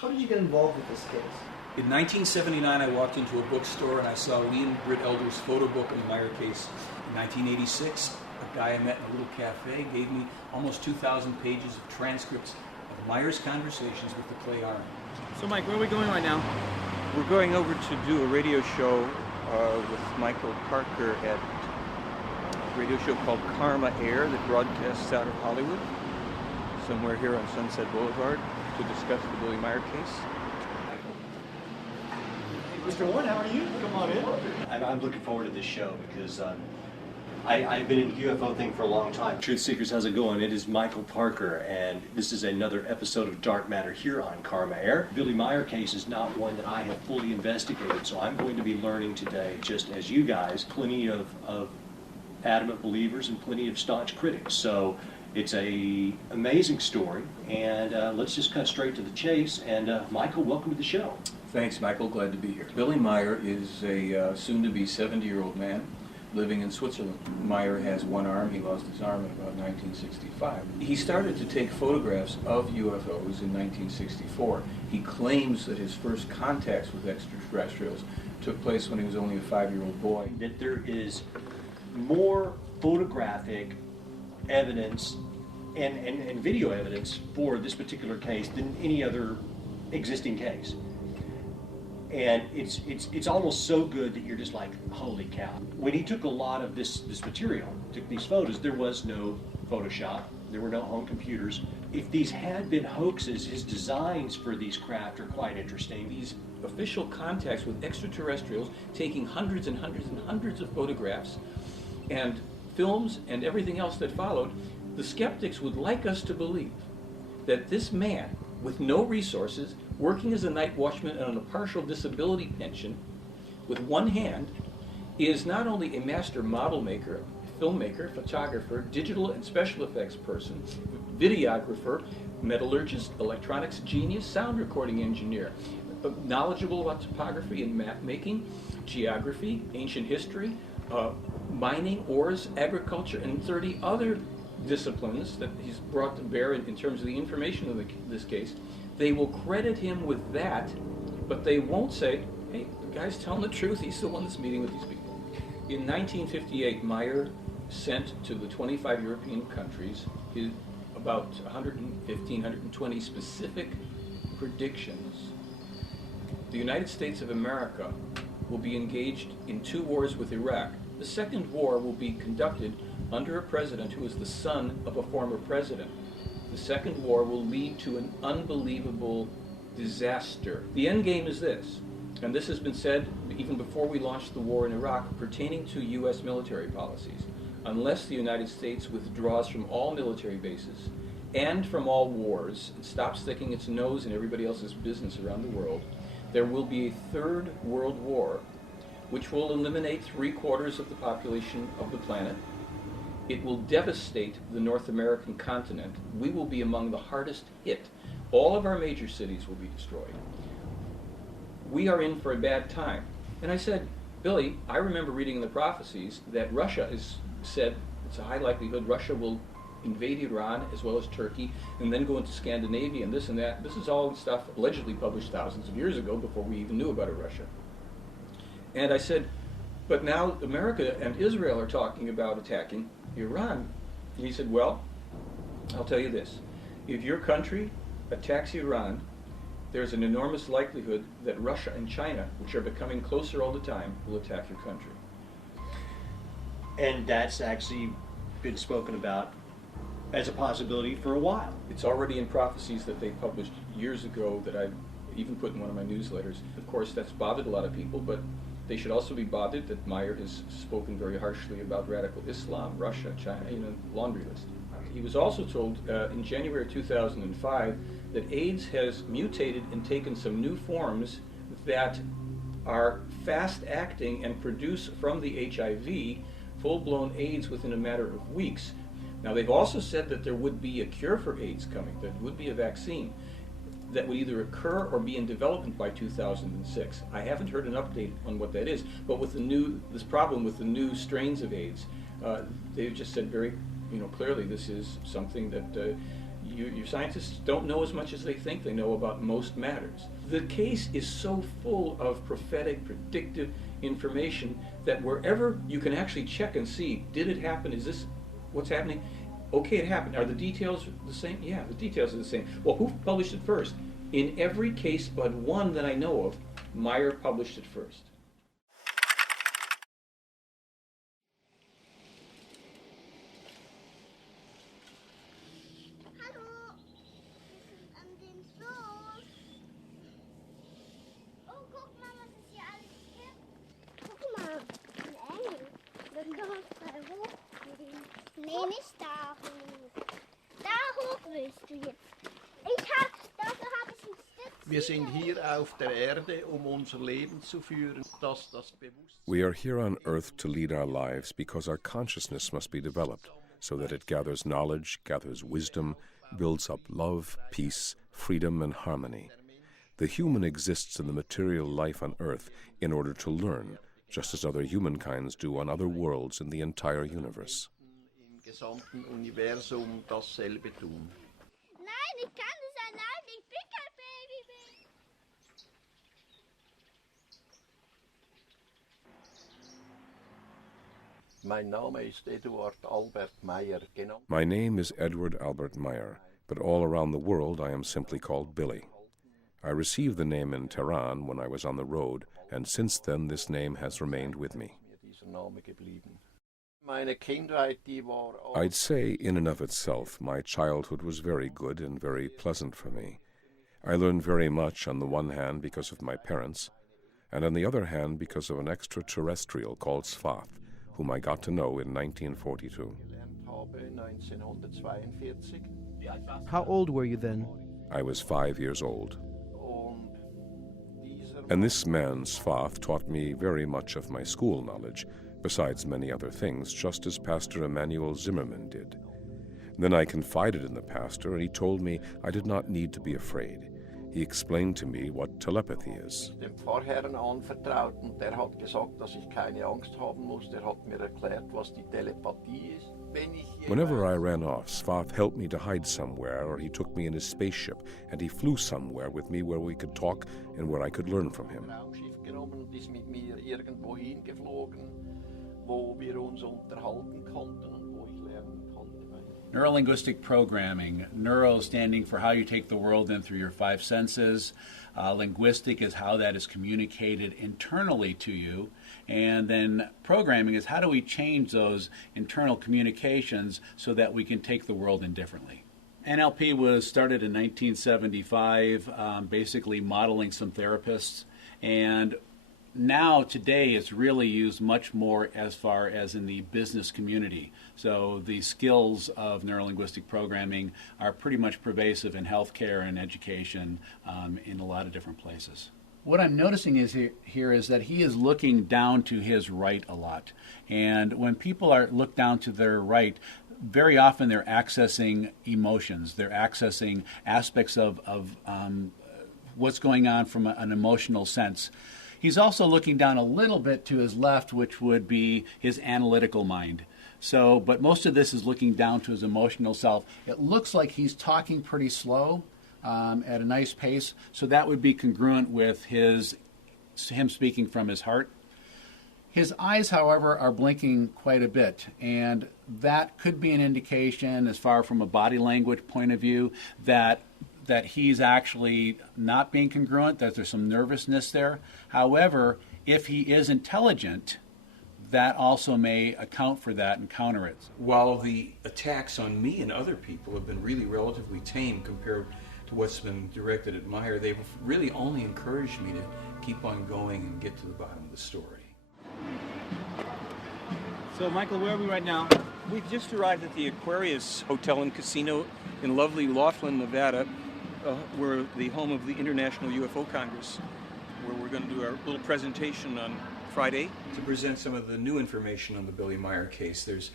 How did you get involved with this case? In 1979, I walked into a bookstore and I saw Lee and Britt Elder's photo book on the Meyer case. In 1986, a guy I met in a little cafe gave me almost 2,000 pages of transcripts of Meyer's conversations with the clay arm. So Mike, where are we going right now? We're going over to do a radio show with Michael Parker at a radio show called Karma Air that broadcasts out of Hollywood, somewhere here on Sunset Boulevard, to discuss the Billy Meyer case. Mr. Warren, how are you? Come on in. I'm looking forward to this show because I've been in the UFO thing for a long time. Truth Seekers, how's it going? It is Michael Parker, and this is another episode of Dark Matter here on Karma Air. Billy Meyer case is not one that I have fully investigated, so I'm going to be learning today, just as you guys, plenty of adamant believers and plenty of staunch critics. So it's an amazing story, and let's just cut straight to the chase. And Michael, welcome to the show. Thanks, Michael. Glad to be here. Billy Meyer is a soon-to-be 70-year-old man living in Switzerland. Meyer has one arm. He lost his arm in about 1965. He started to take photographs of UFOs in 1964. He claims that his first contacts with extraterrestrials took place when he was only a 5-year-old boy. That there is more photographic evidence and video evidence for this particular case than any other existing case. And it's almost so good that you're just like, holy cow. When he took a lot of this material, took these photos, there was no Photoshop, there were no home computers. If these had been hoaxes, his designs for these craft are quite interesting. These official contacts with extraterrestrials, taking hundreds and hundreds and hundreds of photographs and films and everything else that followed, the skeptics would like us to believe that this man, with no resources, working as a night watchman and on a partial disability pension, with one hand, is not only a master model maker, filmmaker, photographer, digital and special effects person, videographer, metallurgist, electronics genius, sound recording engineer, knowledgeable about topography and map making, geography, ancient history, mining, ores, agriculture, and 30 other disciplines that he's brought to bear in terms of the information of this case. They will credit him with that, but they won't say, hey, the guy's telling the truth, he's the one that's meeting with these people. In 1958, Meyer sent to the 25 European countries about 115, 120 specific predictions. The United States of America will be engaged in 2 wars with Iraq. The second war will be conducted under a president who is the son of a former president. The second war will lead to an unbelievable disaster. The end game is this, and this has been said even before we launched the war in Iraq pertaining to U.S. military policies. Unless the United States withdraws from all military bases and from all wars and stops sticking its nose in everybody else's business around the world, there will be a third world war which will eliminate 3/4 of the population of the planet. It will devastate the North American continent. We will be among the hardest hit. All of our major cities will be destroyed. We are in for a bad time. And I said, Billy, I remember reading in the prophecies that Russia has said it's a high likelihood Russia will invade Iran as well as Turkey and then go into Scandinavia and this and that. This is all stuff allegedly published thousands of years ago before we even knew about it, Russia. And I said, but now America and Israel are talking about attacking Iran. And he said, well, I'll tell you this. If your country attacks Iran, there's an enormous likelihood that Russia and China, which are becoming closer all the time, will attack your country. And that's actually been spoken about as a possibility for a while. It's already in prophecies that they published years ago that I've even put in one of my newsletters. Of course, that's bothered a lot of people, but they should also be bothered that Meyer has spoken very harshly about radical Islam, Russia, China, laundry list. He was also told in January 2005 that AIDS has mutated and taken some new forms that are fast-acting and produce from the HIV full-blown AIDS within a matter of weeks. Now, they've also said that there would be a cure for AIDS coming, that would be a vaccine that would either occur or be in development by 2006. I haven't heard an update on what that is, but with this problem with the new strains of AIDS, they've just said very clearly this is something that You scientists don't know as much as they think they know about most matters. The case is so full of prophetic, predictive information that wherever you can actually check and see, did it happen? Is this what's happening? Okay, it happened. Are the details the same? Yeah, the details are the same. Well, who published it first? In every case but one that I know of, Meyer published it first. Hallo, wir sind an dem Fluss. Oh, guck mal, was es hier alles gibt. Guck mal, ein Engel. Wenn wir uns da hochgehen. Nee, nicht da hoch. Da hoch willst du jetzt. Dafür habe ich einen Stütz. Wir sind hier auf der Erde, unser Leben zu führen, das Bewusstsein. We are here on earth to lead our lives because our consciousness must be developed so that it gathers knowledge, gathers wisdom, builds up love, peace, freedom, and harmony. The human exists in the material life on earth in order to learn, just as other humankinds do on other worlds in the entire universe. Im gesamten Universum dasselbe tun. Nein, ich kann es allein. Ich bin kein Baby. Mein Name ist Eduard Albert Meyer, genannt. My name is Edward Albert Meyer, but all around the world I am simply called Billy. I received the name in Tehran when I was on the road, and since then this name has remained with me. Dieser Name geblieben. Meine Kindheit, die war I'd say, in and of itself, my childhood was very good and very pleasant for me. I learned very much on the one hand because of my parents, and on the other hand because of an extraterrestrial called Svath, whom I got to know in 1942. gelernt habe 1942. How old were you then? I was 5 years old. Und dieser And this man, Svath, taught me very much of my school knowledge, besides many other things, just as Pastor Emanuel Zimmerman did. Then I confided in the pastor, and he told me I did not need to be afraid. He explained to me what telepathy is. dem Pfarrherrn anvertraut und der hat gesagt, dass ich keine Angst haben muss. Der hat mir erklärt, was die Telepathie ist. Wenn ich Whenever I ran off, Svath helped me to hide somewhere, or he took me in his spaceship, and he flew somewhere with me where we could talk and where I could learn from him. Raumschiff genommen und ist mit mir irgendwo hingeflogen, wo wir uns unterhalten konnten und wo ich lernen konnte. Neurolinguistic programming, neuro standing for how you take the world in through your five senses. Linguistic is how that is communicated internally to you. And then programming is how do we change those internal communications so that we can take the world in differently. NLP was started in 1975, basically modeling some therapists. And now, today, it's really used much more as far as in the business community. So the skills of neurolinguistic programming are pretty much pervasive in healthcare and education in a lot of different places. What I'm noticing is here is that he is looking down to his right a lot. And when people look down to their right, very often they're accessing emotions. They're accessing aspects of what's going on from an emotional sense. He's also looking down a little bit to his left, which would be his analytical mind. So, but most of this is looking down to his emotional self. It looks like he's talking pretty slow at a nice pace, so that would be congruent with him speaking from his heart. His eyes, however, are blinking quite a bit, and that could be an indication, as far from a body language point of view, that he's actually not being congruent, that there's some nervousness there. However, if he is intelligent, that also may account for that and counter it. While the attacks on me and other people have been really relatively tame compared to what's been directed at Meyer, they've really only encouraged me to keep on going and get to the bottom of the story. So, Michael, where are we right now? We've just arrived at the Aquarius Hotel and Casino in lovely Laughlin, Nevada. We're the home of the International UFO Congress, where we're going to do our little presentation on Friday. To present some of the new information on the Billy Meyer case, there's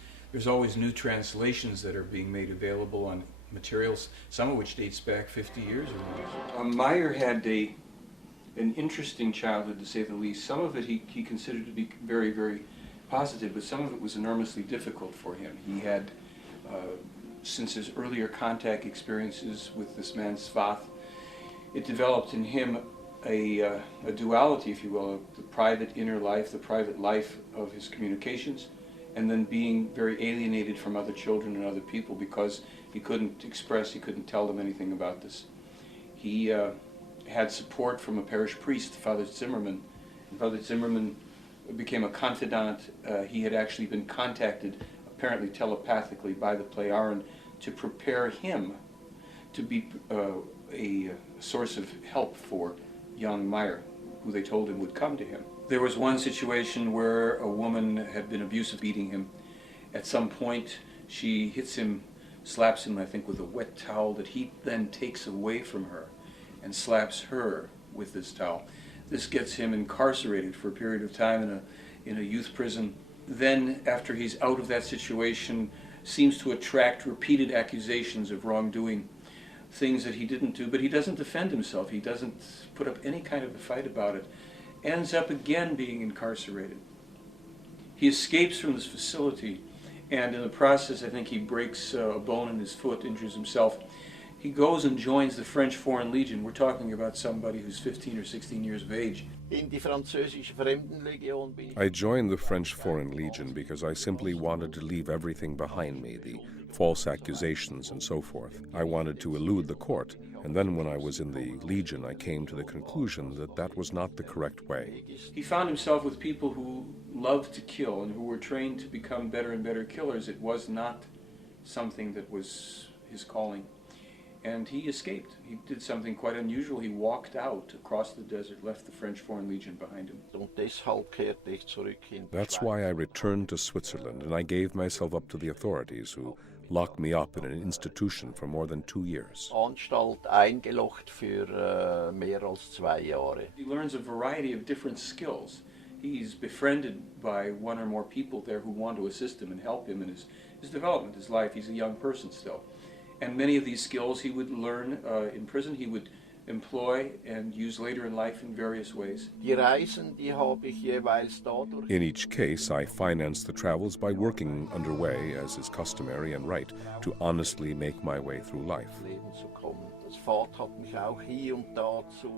always new translations that are being made available on materials, some of which dates back 50 years or more. Meyer had an interesting childhood, to say the least. Some of it he considered to be very, very positive, but some of it was enormously difficult for him. He had since his earlier contact experiences with this man Svath, it developed in him a duality, if you will, of the private inner life, the private life of his communications, and then being very alienated from other children and other people because he couldn't express, he couldn't tell them anything about this. He had support from a parish priest, Father Zimmerman. Father Zimmerman became a confidant. He had actually been contacted, apparently telepathically, by the Plejaran to prepare him to be a source of help for young Meyer, who they told him would come to him. There was one situation where a woman had been abusive, beating him. At some point, she hits him, slaps him, I think, with a wet towel that he then takes away from her and slaps her with this towel. This gets him incarcerated for a period of time in a youth prison. Then, after he's out of that situation, seems to attract repeated accusations of wrongdoing, things that he didn't do, but he doesn't defend himself. He doesn't put up any kind of a fight about it. Ends up again being incarcerated. He escapes from this facility, and in the process, I think he breaks a bone in his foot, injures himself. He goes and joins the French Foreign Legion. We're talking about somebody who's 15 or 16 years of age. I joined the French Foreign Legion because I simply wanted to leave everything behind me, the false accusations and so forth. I wanted to elude the court, and then when I was in the Legion, I came to the conclusion that that was not the correct way. He found himself with people who loved to kill and who were trained to become better and better killers. It was not something that was his calling. And he escaped. He did something quite unusual. He walked out across the desert, left the French Foreign Legion behind him. That's why I returned to Switzerland, and I gave myself up to the authorities, who locked me up in an institution for more than 2 years. He learns a variety of different skills. He's befriended by one or more people there who want to assist him and help him in his development, his life. He's a young person still. And many of these skills he would learn in prison, he would employ and use later in life in various ways. In each case, I financed the travels by working underway, as is customary and right, to honestly make my way through life.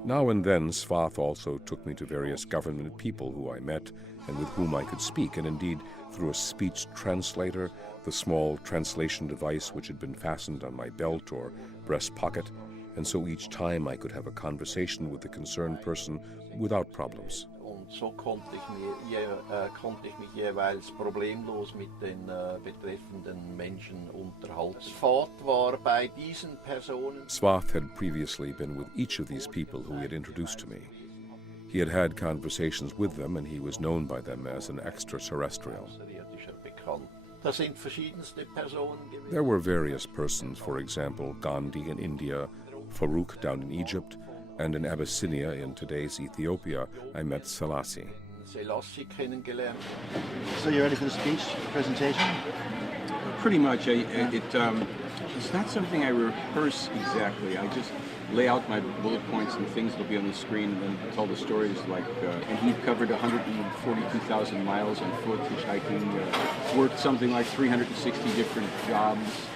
Now and then, Svath also took me to various government people who I met and with whom I could speak, and indeed, through a speech translator, the small translation device which had been fastened on my belt or breast pocket, and so each time I could have a conversation with the concerned person without problems. Svath had previously been with each of these people who he had introduced to me. He had had conversations with them, and he was known by them as an extraterrestrial. There were various persons, for example, Gandhi in India, Farouk down in Egypt, and in Abyssinia, in today's Ethiopia, I met Selassie. So you ready for the speech, presentation? Pretty much. It's not something I rehearse exactly. I just lay out my bullet points and things that'll be on the screen and then tell the stories like, and he covered 142,000 miles on foot, hitchhiking, worked something like 360 different jobs,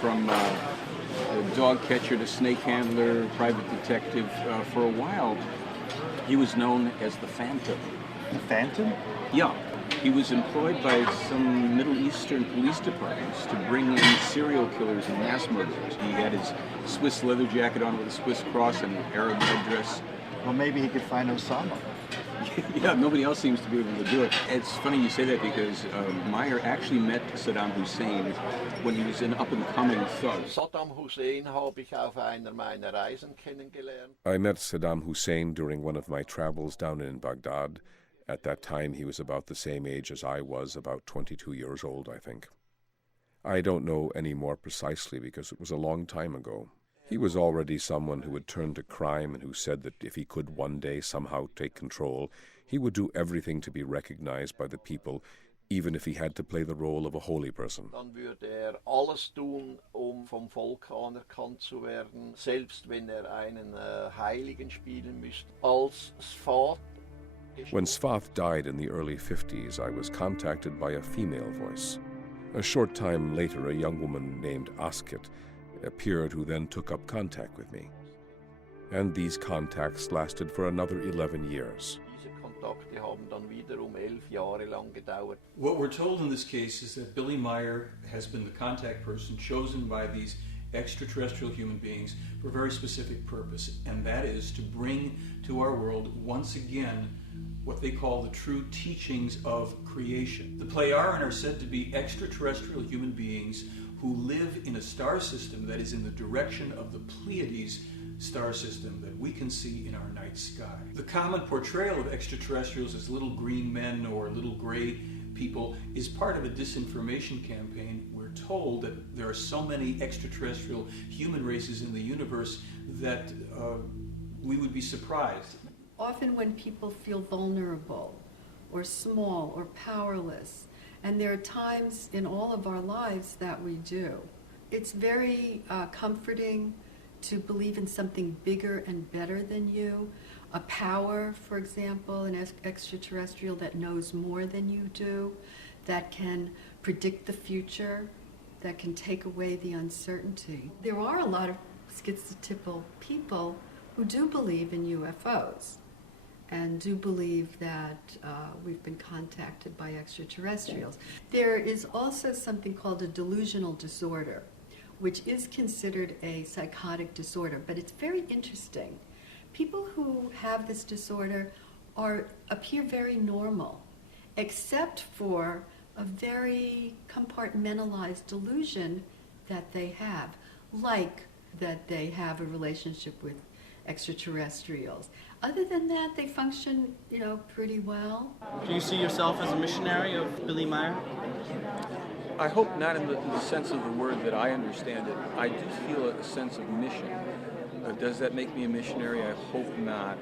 from a dog catcher to snake handler, private detective. For a while, he was known as the Phantom. The Phantom? Yeah. He was employed by some Middle Eastern police departments to bring in serial killers and mass murderers. He had his Swiss leather jacket on with a Swiss cross and an Arab headdress. Well, maybe he could find Osama. Yeah, nobody else seems to be able to do it. It's funny you say that because Meyer actually met Saddam Hussein when he was an up-and-coming thug. I met Saddam Hussein during one of my travels down in Baghdad. At that time, he was about the same age as I was, about 22 years old, I think. I don't know any more precisely because it was a long time ago. He was already someone who had turned to crime and who said that if he could one day somehow take control, he would do everything to be recognized by the people, even if he had to play the role of a holy person. When Svath died in the early 50s, I was contacted by a female voice. A short time later, a young woman named Asket appeared who then took up contact with me. And these contacts lasted for another 11 years. Diese Kontakte haben dann wiederum 11 Jahre lang gedauert. What we're told in this case is that Billy Meyer has been the contact person chosen by these extraterrestrial human beings for a very specific purpose, and that is to bring to our world once again what they call the true teachings of creation. The Plejaren are said to be extraterrestrial human beings who live in a star system that is in the direction of the Pleiades star system that we can see in our night sky. The common portrayal of extraterrestrials as little green men or little gray people is part of a disinformation campaign. We're told that there are so many extraterrestrial human races in the universe that we would be surprised. Often when people feel vulnerable or small or powerless, and there are times in all of our lives that we do, it's very comforting to believe in something bigger and better than you, a power, for example, an extraterrestrial that knows more than you do, that can predict the future, that can take away the uncertainty. There are a lot of schizotypal people who do believe in UFOs and do believe that we've been contacted by extraterrestrials. There is also something called a delusional disorder, which is considered a psychotic disorder, but it's very interesting. People who have this disorder appear very normal, except for a very compartmentalized delusion that they have, like that they have a relationship with extraterrestrials. Other than that, they function, pretty well. Do you see yourself as a missionary of Billy Meyer? I hope not in the sense of the word that I understand it. I do feel a sense of mission. Does that make me a missionary? I hope not.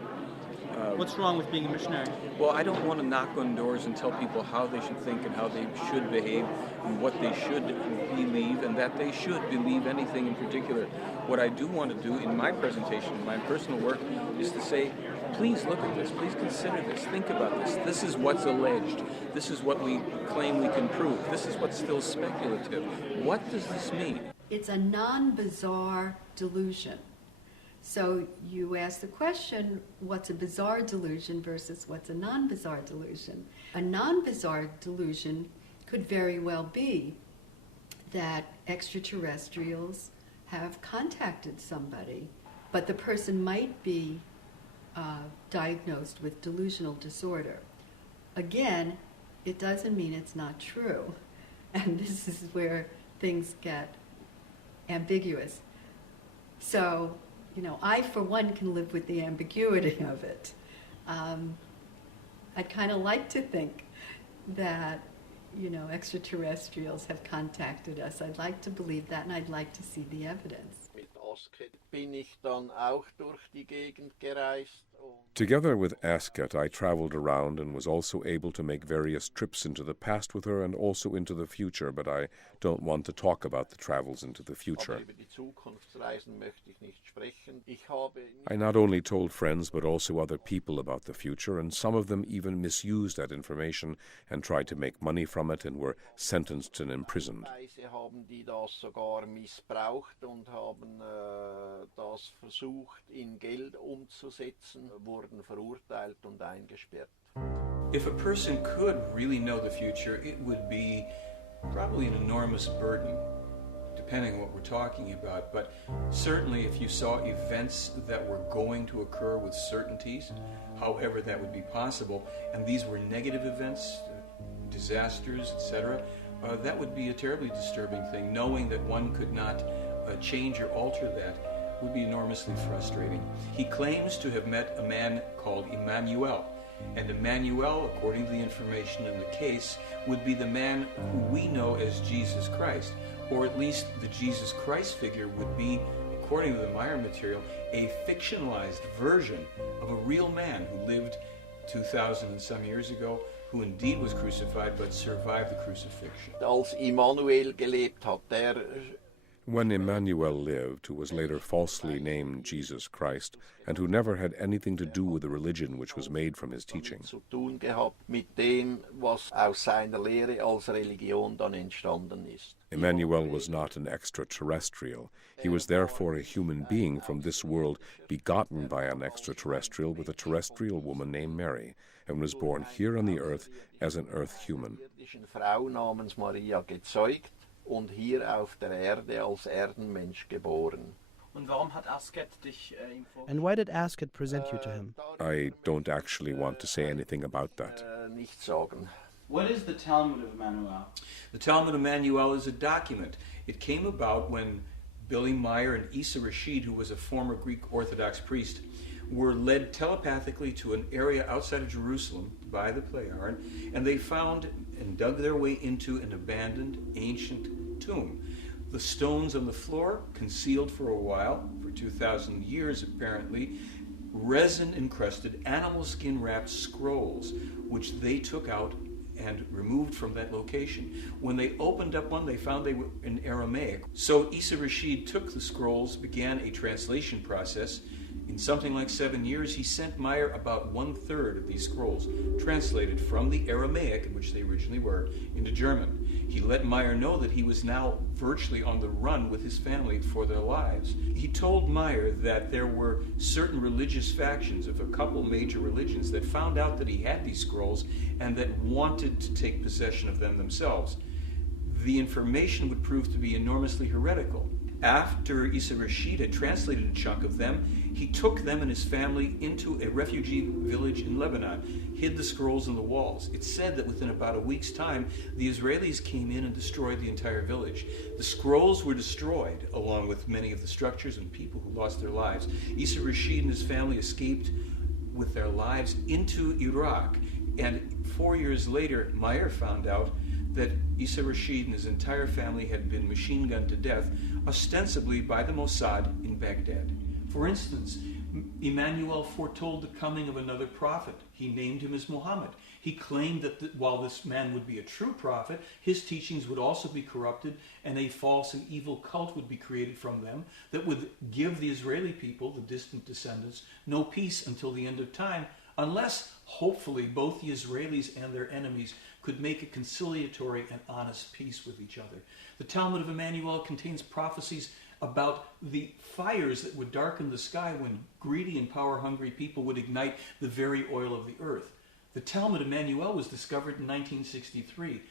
What's wrong with being a missionary? Well, I don't want to knock on doors and tell people how they should think and how they should behave and what they should believe and that they should believe anything in particular. What I do want to do in my presentation, in my personal work, is to say, please look at this, please consider this, think about this. This is what's alleged. This is what we claim we can prove. This is what's still speculative. What does this mean? It's a non-bizarre delusion. So you ask the question, what's a bizarre delusion versus what's a non-bizarre delusion? A non-bizarre delusion could very well be that extraterrestrials have contacted somebody, but the person might be diagnosed with delusional disorder. Again, it doesn't mean it's not true. And this is where things get ambiguous. So, I, for one, can live with the ambiguity of it. I'd kind of like to think that, extraterrestrials have contacted us. I'd like to believe that, and I'd like to see the evidence. Mit Asket bin ich dann auch durch die Gegend gereist. Together with Asket, I traveled around and was also able to make various trips into the past with her and also into the future, but I don't want to talk about the travels into the future. Aber über die Zukunftsreisen möchte ich nicht sprechen. Ich habe I not only told friends but also other people about the future, and some of them even misused that information and tried to make money from it and were sentenced and imprisoned. haben die das sogar missbraucht und haben das versucht in Geld umzusetzen, wurden verurteilt und eingesperrt. If a person could really know the future, it would be probably an enormous burden, depending on what we're talking about. But certainly if you saw events that were going to occur with certainties, however that would be possible, and these were negative events, disasters, etc., that would be a terribly disturbing thing. Knowing that one could not change or alter that would be enormously frustrating. He claims to have met a man called Emmanuel. And Emmanuel, according to the information in the case, would be the man who we know as Jesus Christ. Or at least the Jesus Christ figure would be, according to the Meyer material, a fictionalized version of a real man who lived 2,000 and some years ago, who indeed was crucified but survived the crucifixion. Als Immanuel gelebt hat, der When Emmanuel lived, who was later falsely named Jesus Christ, and who never had anything to do with the religion which was made from his teaching, Zu tun gehabt mit dem, was aus seiner Lehre als Religion dann entstanden ist. Emmanuel was not an extraterrestrial. He was therefore a human being from this world, begotten by an extraterrestrial with a terrestrial woman named Mary, and was born here on the earth as an earth human. Eine Frau namens Maria gezeugt und hier auf der Erde als Erdenmensch geboren. Und warum hat Asket dich ihm And why did Asket present you to him? I don't actually want to say anything about that. Nicht sagen. What is the Talmud of Emmanuel? The Talmud of Emmanuel is a document. It came about when Billy Meyer and Isa Rashid, who was a former Greek Orthodox priest, were led telepathically to an area outside of Jerusalem by the Pleiaren, and they found and dug their way into an abandoned ancient tomb. The stones on the floor, concealed for a while, for 2,000 years apparently, resin-encrusted, animal skin-wrapped scrolls, which they took out and removed from that location. When they opened up one, they found they were in Aramaic. So Isa Rashid took the scrolls, began a translation process. In something like 7 years, he sent Meyer about 1/3 of these scrolls, translated from the Aramaic, in which they originally were, into German. He let Meyer know that he was now virtually on the run with his family for their lives. He told Meyer that there were certain religious factions of a couple major religions that found out that he had these scrolls and that wanted to take possession of them themselves. The information would prove to be enormously heretical. After Isa Rashid had translated a chunk of them, he took them and his family into a refugee village in Lebanon, hid the scrolls in the walls. It's said that within about a week's time, the Israelis came in and destroyed the entire village. The scrolls were destroyed, along with many of the structures and people who lost their lives. Isa Rashid and his family escaped with their lives into Iraq. And 4 years later, Meyer found out that Isa Rashid and his entire family had been machine gunned to death, ostensibly by the Mossad in Baghdad. For instance, Emmanuel foretold the coming of another prophet. He named him as Muhammad. He claimed that while this man would be a true prophet, his teachings would also be corrupted and a false and evil cult would be created from them that would give the Israeli people, the distant descendants, no peace until the end of time, unless, hopefully, both the Israelis and their enemies could make a conciliatory and honest peace with each other. The Talmud of Emmanuel contains prophecies about the fires that would darken the sky when greedy and power-hungry people would ignite the very oil of the earth. The Talmud of Emmanuel was discovered in 1963.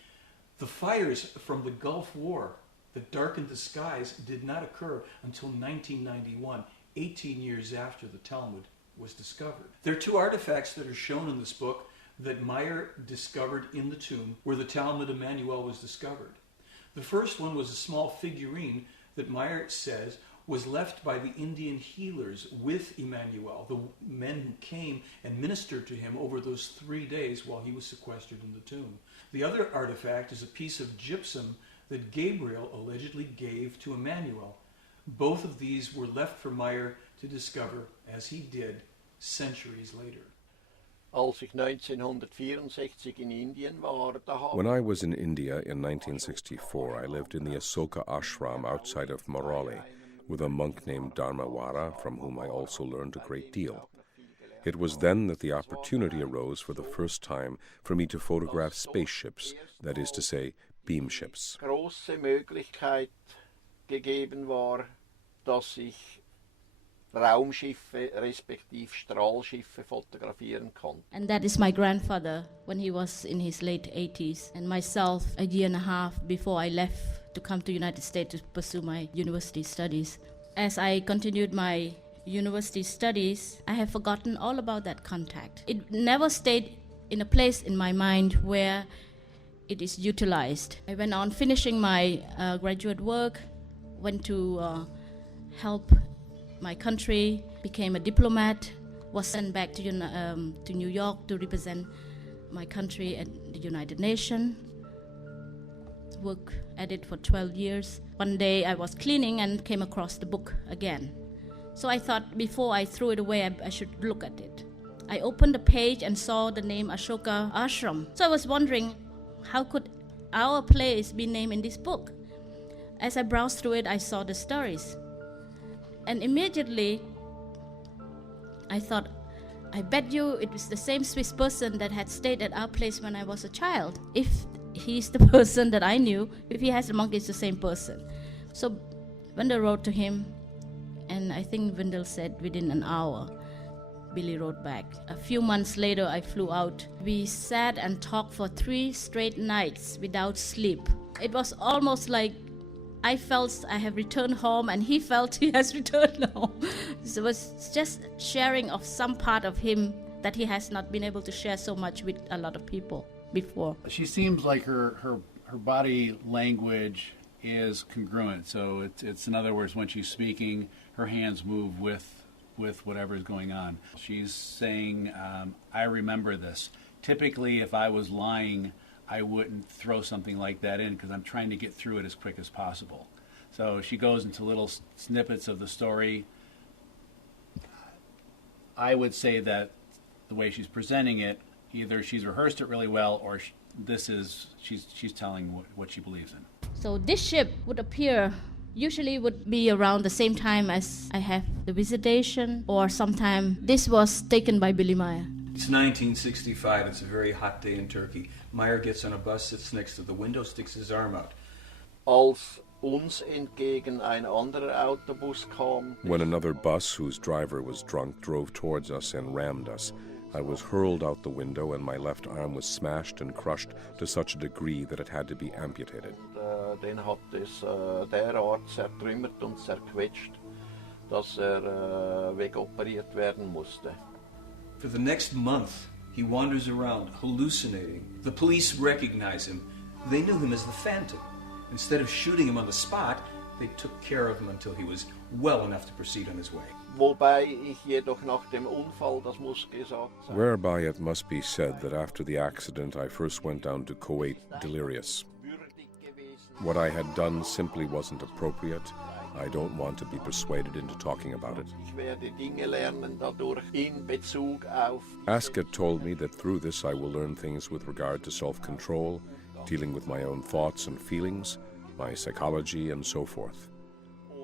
The fires from the Gulf War that darkened the skies did not occur until 1991, 18 years after the Talmud was discovered. There are two artifacts that are shown in this book that Meyer discovered in the tomb where the Talmud of Emmanuel was discovered. The first one was a small figurine that Meyer says was left by the Indian healers with Emmanuel, the men who came and ministered to him over those 3 days while he was sequestered in the tomb. The other artifact is a piece of gypsum that Gabriel allegedly gave to Emmanuel. Both of these were left for Meyer to discover, as he did, centuries later. Als ich 1964 in Indien war, When I was in India in 1964, I lived in the Asoka ashram outside of Morali with a monk named Dharmawara, from whom I also learned a great deal. It was then that the opportunity arose for the first time for me to photograph spaceships, that is to say, beam ships. Große Möglichkeit gegeben war, dass ich Raumschiffe respektive Strahlschiffe fotografieren konnte. And that is my grandfather when he was in his late 80s, and myself a year and a half before I left to come to United States to pursue my university studies. As I continued my university studies, I have forgotten all about that contact. It never stayed in a place in my mind where it is utilized. I went on finishing my graduate work, went to help my country, became a diplomat, was sent back to New York to represent my country at the United Nations. Worked at it for 12 years. One day I was cleaning and came across the book again. So I thought before I threw it away, I should look at it. I opened the page and saw the name Ashoka Ashram. So I was wondering, how could our place be named in this book? as I browsed through it, I saw the stories. And immediately, I thought, I bet you it was the same Swiss person that had stayed at our place when I was a child. If he's the person that I knew, if he has a monkey, it's the same person. So Wendell wrote to him, and I think Wendell said within an hour, Billy wrote back. A few months later, I flew out. We sat and talked for 3 straight nights without sleep. It was almost like I felt I have returned home and he felt he has returned home. So it was just sharing of some part of him that he has not been able to share so much with a lot of people before. She seems like her body language is congruent. So it's in other words, when she's speaking, her hands move with whatever is going on. She's saying, I remember this. Typically, if I was lying, I wouldn't throw something like that in because I'm trying to get through it as quick as possible. So she goes into little snippets of the story. I would say that the way she's presenting it, either she's rehearsed it really well or she's telling what she believes in. So this ship would appear, usually would be around the same time as I have the visitation, or sometime this was taken by Billy Meyer. It's 1965. It's a very hot day in Turkey. Meyer gets on a bus, sits next to the window, sticks his arm out. Als uns entgegen ein anderer Autobus kam. When another bus whose driver was drunk drove towards us and rammed us, I was hurled out the window and my left arm was smashed and crushed to such a degree that it had to be amputated. Den hat es derart zertrümmert und zerquetscht, dass wegoperiert werden musste. For the next month, he wanders around, hallucinating. The police recognize him. They knew him as the Phantom. Instead of shooting him on the spot, they took care of him until he was well enough to proceed on his way. Wobei ich jedoch nach dem Unfall, das muss gesagt sein. Whereby it must be said that after the accident I first went down to Kuwait delirious. What I had done simply wasn't appropriate. I don't want to be persuaded into talking about it. Ich werde Dinge lernen dadurch in Bezug auf. Asket told me that through this I will learn things with regard to self-control, dealing with my own thoughts and feelings, my psychology and so forth.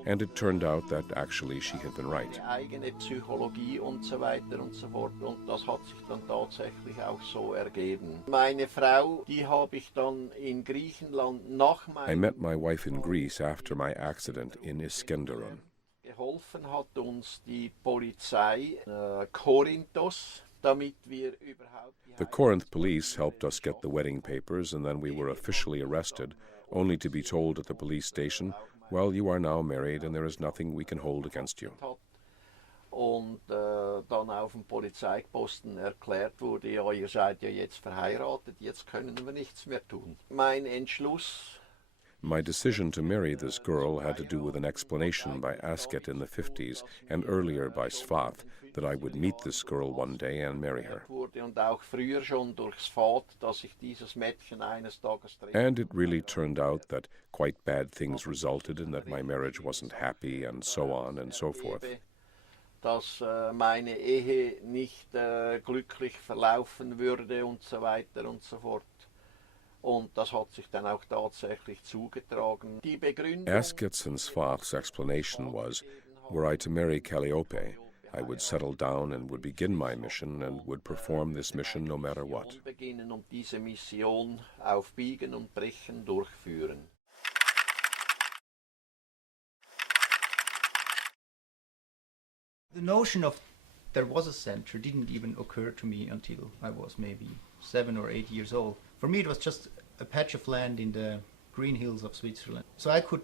And it turned out that actually she had been right. Eigene Psychologie und so weiter und so fort. Und das hat sich dann tatsächlich auch so ergeben. Meine Frau, die habe ich dann in Griechenland nach I met my wife in Greece after my accident in Iskenderun. Geholfen hat uns die Polizei Korinthos, damit wir überhaupt. The Corinth police helped us get the wedding papers, and then we were officially arrested, only to be told at the police station, well, you are now married and there is nothing we can hold against you. Und dann auf dem Polizeiposten erklärt wurde, ja, ihr seid ja jetzt verheiratet, jetzt können wir nichts mehr tun. Mein Entschluss. My decision to marry this girl had to do with an explanation by Asket in the 50s and earlier by Svath that I would meet this girl one day and marry her. Und auch früher schon durchs Fahrt, dass ich dieses Mädchen eines Tages treffe. And it really turned out that quite bad things resulted in that my marriage wasn't happy and so on and so forth. Dass meine Ehe nicht glücklich verlaufen würde und so weiter und so fort. Und das hat sich dann auch tatsächlich zugetragen. Die Begründung. Asket's and Svath's explanation was, were I to marry Calliope, I would settle down and would begin my mission and would perform this mission no matter what. Beginnen und diese Mission auf Biegen und Brechen durchführen. The notion of there was a center didn't even occur to me until I was maybe 7 or 8 years old. For me it was just a patch of land in the green hills of Switzerland. So I could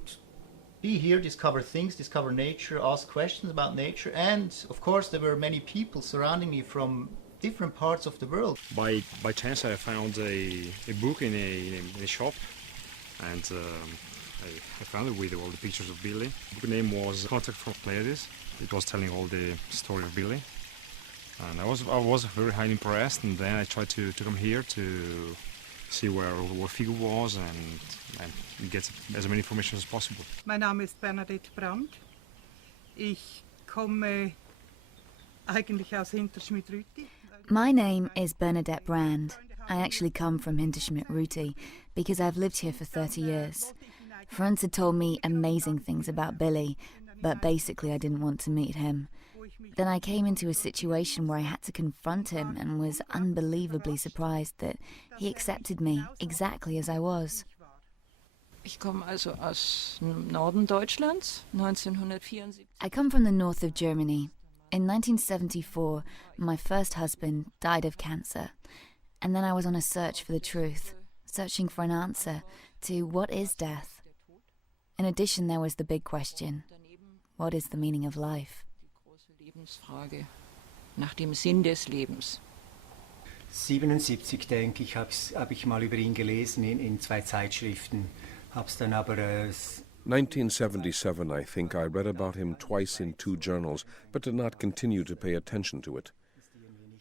be here, discover things, discover nature, ask questions about nature, and of course there were many people surrounding me from different parts of the world. By chance I found a book in a shop, and I found it with all the pictures of Billy. The book name was Contact from Pleiades. It was telling all the story of Billy, and I was very highly impressed. And then I tried to come here to see where Figo was and get as many information as possible. Mein Name ist Bernadette Brandt. Ich komme eigentlich aus Hinterschmidt-Rüti. My name is Bernadette Brand. I actually come from Hinterschmidt-Rüti because I've lived here for 30 years. Franz had told me amazing things about Billy, but basically I didn't want to meet him. Then I came into a situation where I had to confront him and was unbelievably surprised that he accepted me exactly as I was. Ich komme also aus Norden Deutschlands, 1974. I come from the north of Germany. In 1974, my first husband died of cancer, and then I was on a search for the truth, searching for an answer to what is death. In addition, there was the big question, what is the meaning of life? Lebensfrage nach dem Sinn des Lebens. 77, denke ich, hab ich mal über ihn gelesen in 2 Zeitschriften. Hab's dann aber 1977, I think I read about him twice in 2 journals, but did not continue to pay attention to it.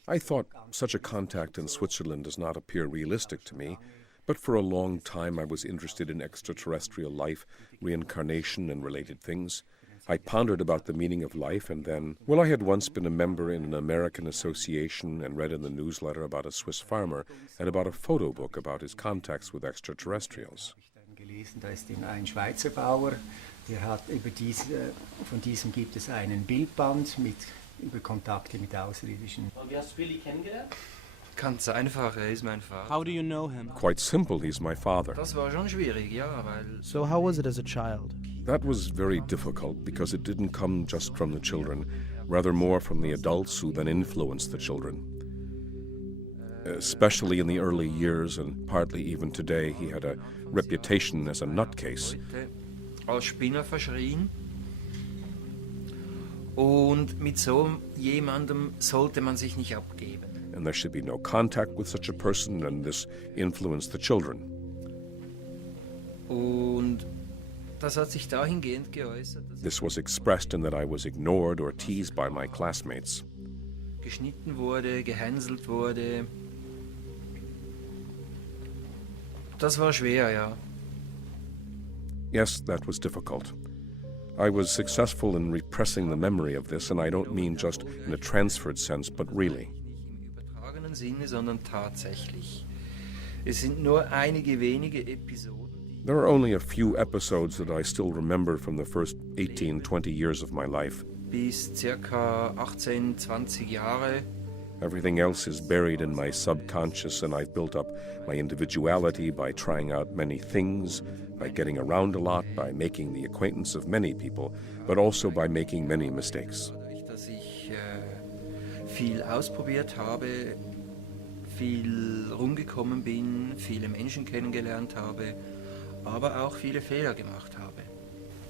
I thought such a contact in Switzerland does not appear realistic to me, but for a long time I was interested in extraterrestrial life, reincarnation, and related things. I pondered about the meaning of life, and then, well, I had once been a member in an American association and read in the newsletter about a Swiss farmer and about a photo book about his contacts with extraterrestrials. gelesen, da ist ein Schweizer Bauer, der hat von diesem gibt es einen Bildband über Kontakte mit Außerirdischen. Und wie hast du Billy kennengelernt? Ganz einfach, ist mein Vater. How do you know him? Quite simple, he's my father. Das war schon schwierig, ja, weil... So how was it as a child? That was very difficult because it didn't come just from the children, rather more from the adults who then influenced the children. Especially in the early years and partly even today, he had a reputation as a nutcase. Als Spinner verschrien. Und mit so jemandem sollte man sich nicht abgeben. And there should be no contact with such a person, and this influenced the children. Und das hat sich dahingehend geäußert, This was expressed in that I was ignored or teased by my classmates. geschnitten wurde, gehänselt wurde. Das war schwer, ja. Yes, that was difficult. I was successful in repressing the memory of this, and I don't mean just in a transferred sense, but really. Im Sinne, sondern tatsächlich. Es sind nur einige wenige Episoden. There are only a few episodes that I still remember from the first 18, 20 years of my life. Bis circa 18, 20 Jahre. Everything else is buried in my subconscious, and I've built up my individuality by trying out many things, by getting around a lot, by making the acquaintance of many people, but also by making many mistakes. Dadurch, dass ich viel ausprobiert habe, viel rumgekommen bin, viele Menschen kennengelernt habe, aber auch viele Fehler gemacht habe.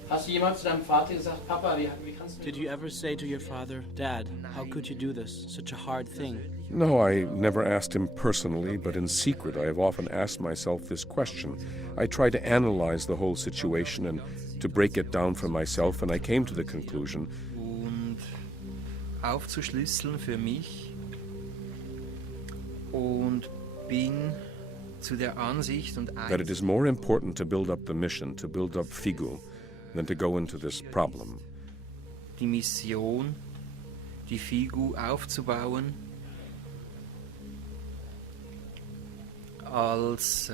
Hast du jemals zu deinem Vater gesagt, Papa, wie kannst du... Did you ever say to your father, Dad, how could you do this? Such a hard thing. No, I never asked him personally, but in secret I have often asked myself this question. I tried to analyze the whole situation and to break it down for myself, and I came to the conclusion Und aufzuschlüsseln für mich und bin zu der Ansicht und that it is more important to build up the mission, to build up Figu, than to go into this problem. Die Mission, die Figu aufzubauen, als,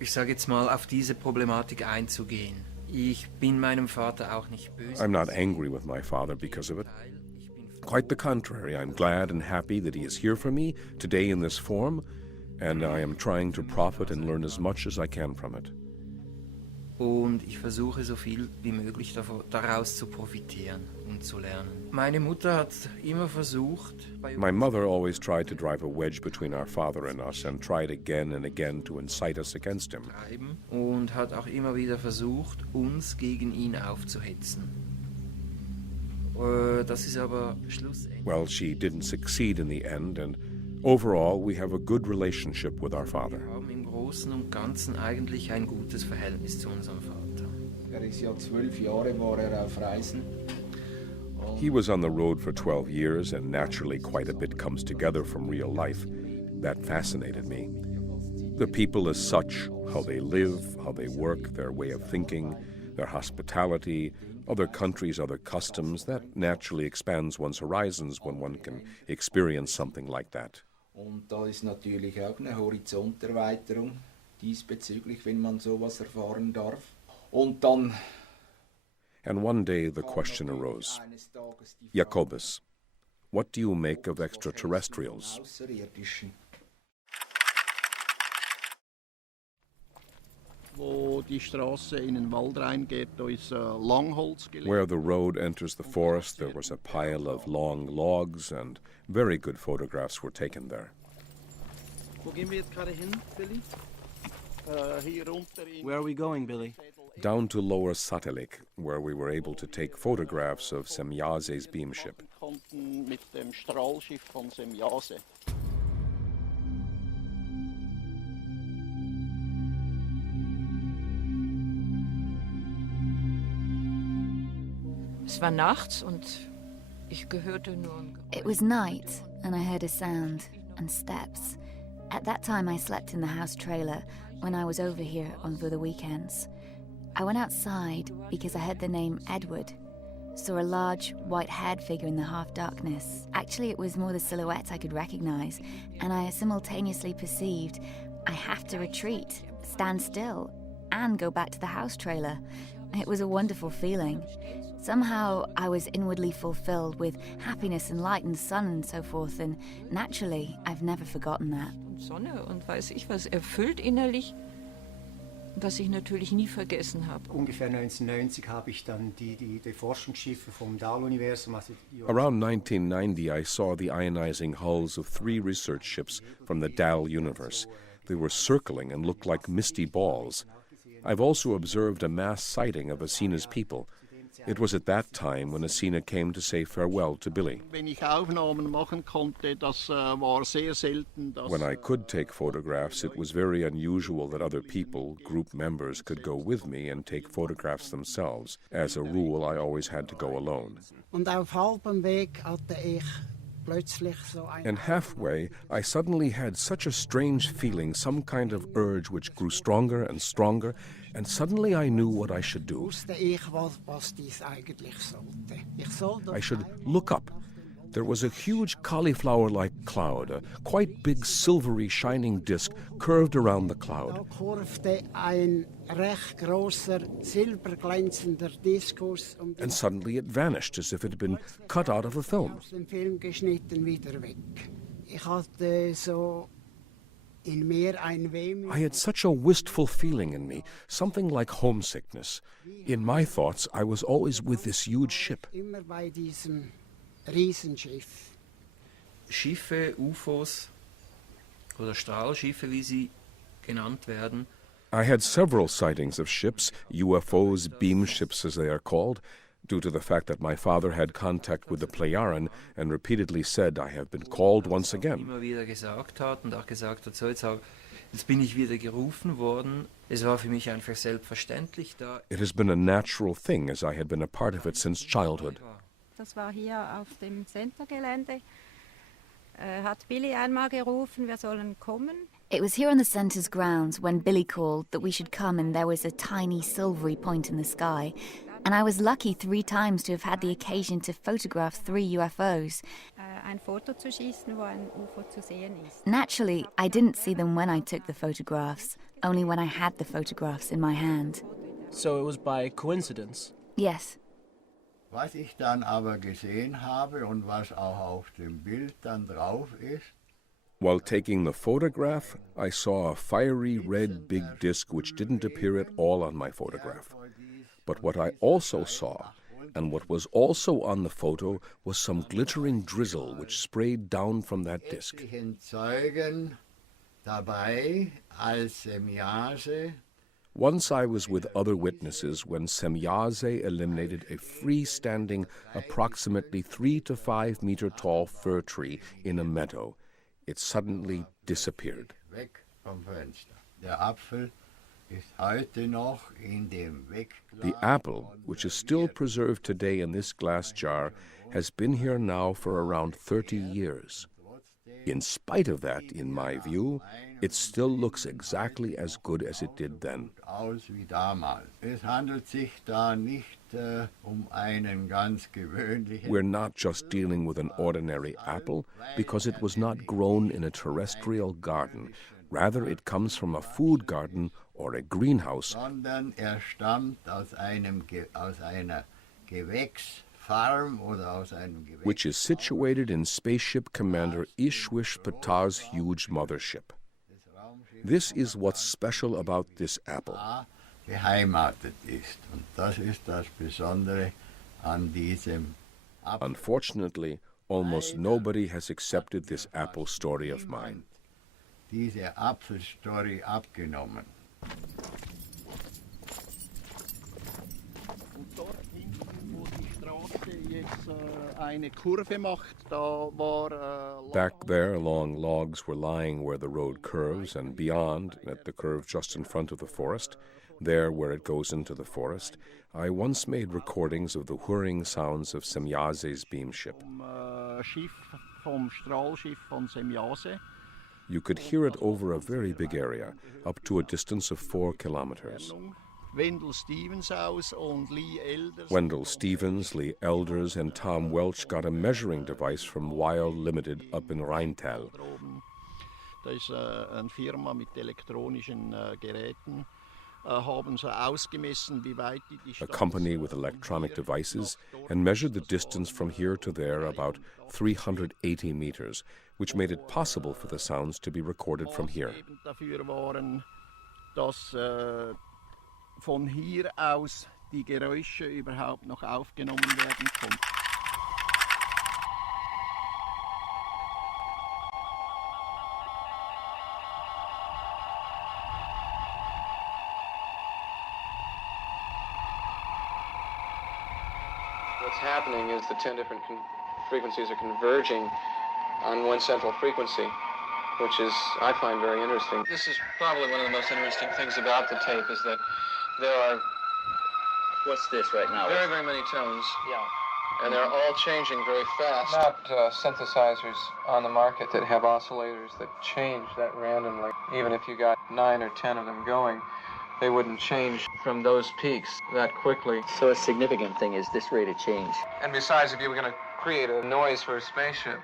ich sage jetzt mal, auf diese Problematik einzugehen. Ich bin meinem Vater auch nicht böse. I'm not angry with my father because of it. Quite the contrary, I'm glad and happy that he is here for me today in this form, and I am trying to profit and learn as much as I can from it. Und ich versuche so viel wie möglich daraus zu profitieren und zu lernen. Meine Mutter hat immer versucht, My mother always tried to drive a wedge between our father and us and tried again and again to incite us against him. Und hat auch immer wieder versucht, uns gegen ihn aufzuhetzen. Das ist aber schlussendlich. Well, she didn't succeed in the end, and overall we have a good relationship with our father. Wir haben im Großen und Ganzen eigentlich ein gutes Verhältnis zu unserem Vater. Ist ja 12 Jahre war auf Reisen. He was on the road for 12 years, and naturally quite a bit comes together from real life. That fascinated me. The people as such, how they live, how they work, their way of thinking, their hospitality, other countries, other customs, that naturally expands one's horizons when one can experience something like that. Und da ist natürlich auch eine Horizonterweiterung, diesbezüglich, wenn man sowas erfahren darf. Und dann And one day the question arose, Jacobus, what do you make of extraterrestrials? Außerirdischen. Wo die Straße in den Wald reingeht, da ist Langholz gelegt. Where the road enters the forest, there was a pile of long logs, and very good photographs were taken there. Wo gehen wir jetzt gerade hin, Billy? Hier runter in Where are we going, Billy? Down to Lower Satellik, where we were able to take photographs of Semjase's beam ship. konnten mit dem Strahlschiff von Semjase. Es war nachts und ich hörte nur ein It was night, and I heard a sound and steps. At that time, I slept in the house trailer when I was over here for the weekends. I went outside because I heard the name Edward, saw a large, white-haired figure in the half-darkness. Actually, it was more the silhouette I could recognize, and I simultaneously perceived I have to retreat, stand still, and go back to the house trailer. It was a wonderful feeling. Somehow I was inwardly fulfilled with happiness and light and sun and so forth, and naturally, I've never forgotten that. Sonne und weiß ich was, erfüllt innerlich, was ich natürlich nie vergessen habe. Ungefähr 1990 habe ich dann die Forschungsschiffe vom Dahl-Universum. Around 1990, I saw the ionizing hulls of 3 research ships from the Dahl universe. They were circling and looked like misty balls. I've also observed a mass sighting of Asina's people. It was at that time when Asina came to say farewell to Billy. Wenn ich Aufnahmen machen konnte, das war sehr selten. When I could take photographs, it was very unusual that other people, group members, could go with me and take photographs themselves. As a rule, I always had to go alone. Und auf halbem Weg hatte ich plötzlich so ein... And halfway, I suddenly had such a strange feeling, some kind of urge which grew stronger and stronger, and suddenly I knew what I should do. Wusste ich, was dies eigentlich sollte. Ich sollte I should look up. There was a huge cauliflower-like cloud, a quite big silvery shining disk curved around the Da cloud. kurvte ein recht großer silberglänzender Diskus And suddenly it vanished as if it had been cut out of a film. aus dem Film geschnitten wieder weg. Ich hatte so in mir ein Wehmüt. I had such a wistful feeling in me, something like homesickness. In my thoughts, I was always with this huge ship. Immer bei diesem Riesenschiff. Schiffe, UFOs oder Strahlschiffe, wie sie genannt werden. I had several sightings of ships, UFOs, beam ships as they are called, due to the fact that my father had contact with the Plejaran and repeatedly said, I have been called once again. Immer wieder gesagt hat und auch gesagt hat, so jetzt bin ich wieder gerufen worden. Es war für mich einfach selbstverständlich da. It has been a natural thing as I had been a part of it since childhood. Das war hier auf dem Centergelände. Hat Billy einmal gerufen, wir sollen kommen. It was here on the centre's grounds when Billy called that we should come, and there was a tiny silvery point in the sky. And I was lucky 3 times to have had the occasion to photograph 3 UFOs. Ein Foto zu schießen, wo ein UFO zu sehen ist. Naturally, I didn't see them when I took the photographs, only when I had the photographs in my hand. So it was by coincidence? Yes. Was ich dann aber gesehen habe und was auch auf dem Bild dann drauf ist, While taking the photograph, I saw a fiery red big disc which didn't appear at all on my photograph. But what I also saw, and what was also on the photo, was some glittering drizzle which sprayed down from that disc. etlichen Zeugen dabei, als Semjase Once I was with other witnesses when Semjase eliminated a freestanding, approximately 3 to 5 meter tall fir tree in a meadow. It suddenly disappeared. weg vom Fenster. Der Apfel ist heute noch in dem Wegglas. The apple, which is still preserved today in this glass jar, has been here now for around 30 years. In spite of that, in my view, it still looks exactly as good as it did then. Aus wie damals. Es handelt sich da nicht einen ganz gewöhnlichen. We're not just dealing with an ordinary apple, because it was not grown in a terrestrial garden, Rather, it comes from a food garden or a greenhouse, Sondern stammt aus einer Gewächsfarm oder aus einem Gewächs. which is situated in Spaceship Commander Ishwish Pata's huge mothership. This is what's special about this apple. Beheimatet ist. Und das ist das Besondere an diesem Apfel. Unfortunately, almost nobody has accepted this apple story of mine. Diese Apfelstory abgenommen. Und dort hinten, wo die Straße jetzt eine Kurve macht, da war... Back there, long logs were lying where the road curves, and beyond, at the curve just in front of the forest, there where it goes into the forest, I once made recordings of the whirring sounds of Semjase's beam ship. Vom Strahlschiff von Semjase. You could hear it over a very big area, up to a distance of 4 kilometers. Wendell Stevens Haus und Lee Elders. Wendell Stevens, Lee Elders, and Tom Welch got a measuring device from Weil Limited up in Rheintal. Da ist eine Firma mit elektronischen Geräten. Haben sie ausgemessen, wie weit die A company with electronic devices, and measured the distance from here to there about 380 meters, which made it possible for the sounds to be recorded from here. Dafür waren, dass von hier aus die Geräusche überhaupt noch aufgenommen werden konnten. What's happening is the 10 different frequencies are converging on one central frequency, which is, I find, very interesting. This is probably one of the most interesting things about the tape is that there are... What's this right now? Very, very many tones. Yeah. And they're all changing very fast. Not synthesizers on the market that have oscillators that change that randomly. Even if you got 9 or 10 of them going, they wouldn't change from those peaks that quickly. So a significant thing is this rate of change. And besides, if you were going to create a noise for a spaceship,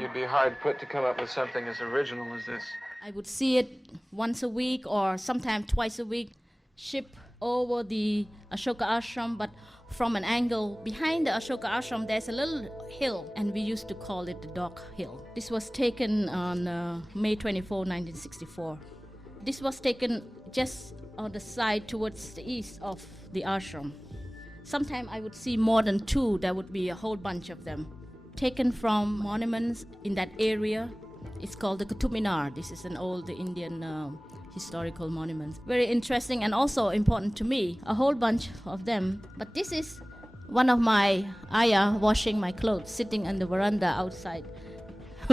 you'd be hard put to come up with something as original as this. I would see it once a week or sometimes twice a week, ship over the Ashoka Ashram, but from an angle behind the Ashoka Ashram, there's a little hill, and we used to call it the Dog Hill. This was taken on May 24, 1964. This was taken just on the side towards the east of the ashram. Sometimes I would see more than 2, there would be a whole bunch of them. Taken from monuments in that area. It's called the Qutub Minar. This is an old Indian historical monument. Very interesting and also important to me, a whole bunch of them. But this is one of my ayah washing my clothes, sitting on the veranda outside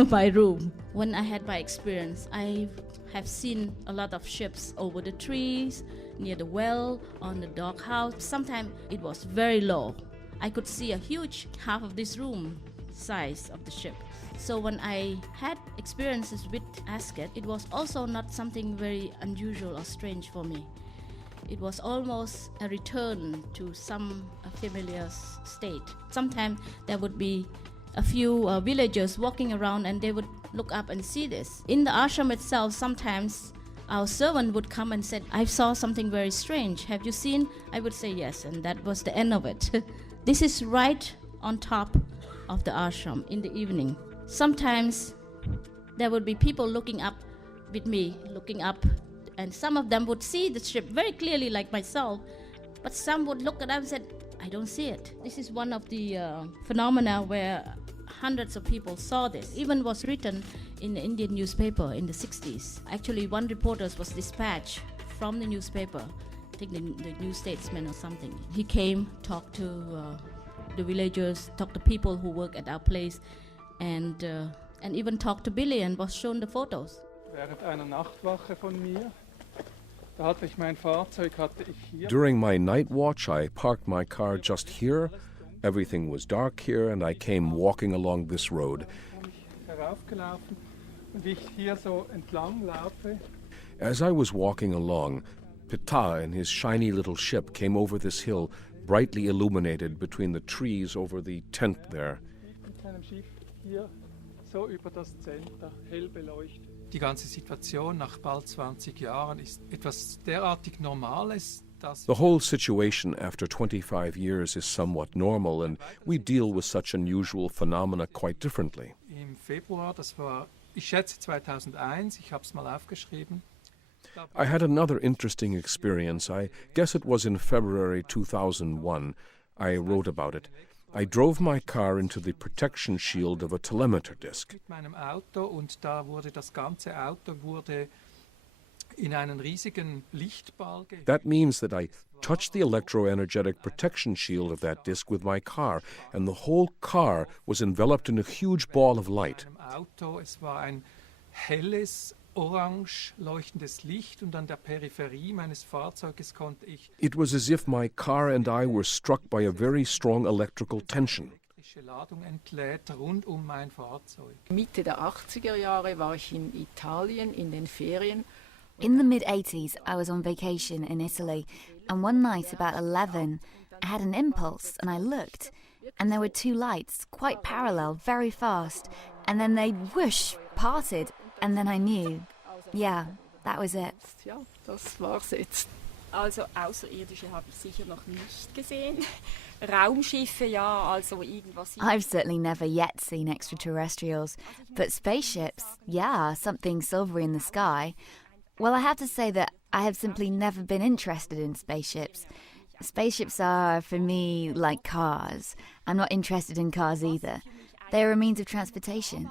my room. When I had my experience, I have seen a lot of ships over the trees, near the well, on the doghouse. Sometimes it was very low. I could see a huge half of this room size of the ship. So when I had experiences with Ascot, it was also not something very unusual or strange for me. It was almost a return to some familiar state. Sometimes there would be a few villagers walking around and they would look up and see this. In the ashram itself, sometimes our servant would come and said, I saw something very strange. Have you seen? I would say yes, and that was the end of it. This is right on top of the ashram in the evening. Sometimes there would be people looking up with me, looking up, and some of them would see the ship very clearly like myself, but some would look at them and said, I don't see it. This is one of the phenomena where hundreds of people saw this. Even was written in the Indian newspaper in the 60s. Actually, one reporter was dispatched from the newspaper, I think the New Statesman or something. He came, talked to the villagers, talked to people who work at our place, and even talked to Billy and was shown the photos. Während einer Nachtwache von mir, da hatte ich mein Fahrzeug, hatte ich hier. During my night watch, I parked my car just here. Everything was dark here, and I came walking along this road. Heraufgelaufen und wie ich hier so entlang laufe. As I was walking along, Ptah and his shiny little ship came over this hill, brightly illuminated between the trees over the tent there. Mit seinem Schiff hier so über das Center, hell beleuchtet. die ganze Situation nach bald 20 Jahren ist etwas derartig Normales, dass The whole situation after 25 years is somewhat normal, and we deal with such unusual phenomena quite differently. im Februar, das war, ich schätze 2001, ich habe es mal aufgeschrieben. I had another interesting experience. I guess it was in February 2001. I wrote about it. I drove my car into the protection shield of a telemeter disc. Mit meinem Auto und da wurde das ganze Auto wurde in einen riesigen Lichtball That means that I touched the electroenergetic protection shield of that disc with my car, and the whole car was enveloped in a huge ball of light. Auto. Es war ein helles, orange leuchtendes Licht und an der Peripherie meines Fahrzeuges konnte ich It was as if my car and I were struck by a very strong electrical tension. elektrische Ladung entlädt rund um mein Fahrzeug. Mitte der 80er Jahre war ich in Italien in den Ferien. In the mid-80s, I was on vacation in Italy, and one night about 11, I had an impulse and I looked, and there were two lights, quite parallel, very fast, and then they, whoosh, parted, and then I knew. Yeah, that was it. Ja, das war's jetzt. Also Außerirdische habe ich sicher noch nicht gesehen. Raumschiffe ja, also irgendwas. I've certainly never yet seen extraterrestrials, but spaceships, yeah, something silvery in the sky. Well, I have to say that I have simply never been interested in spaceships. Spaceships are, for me, like cars. I'm not interested in cars either. They are a means of transportation.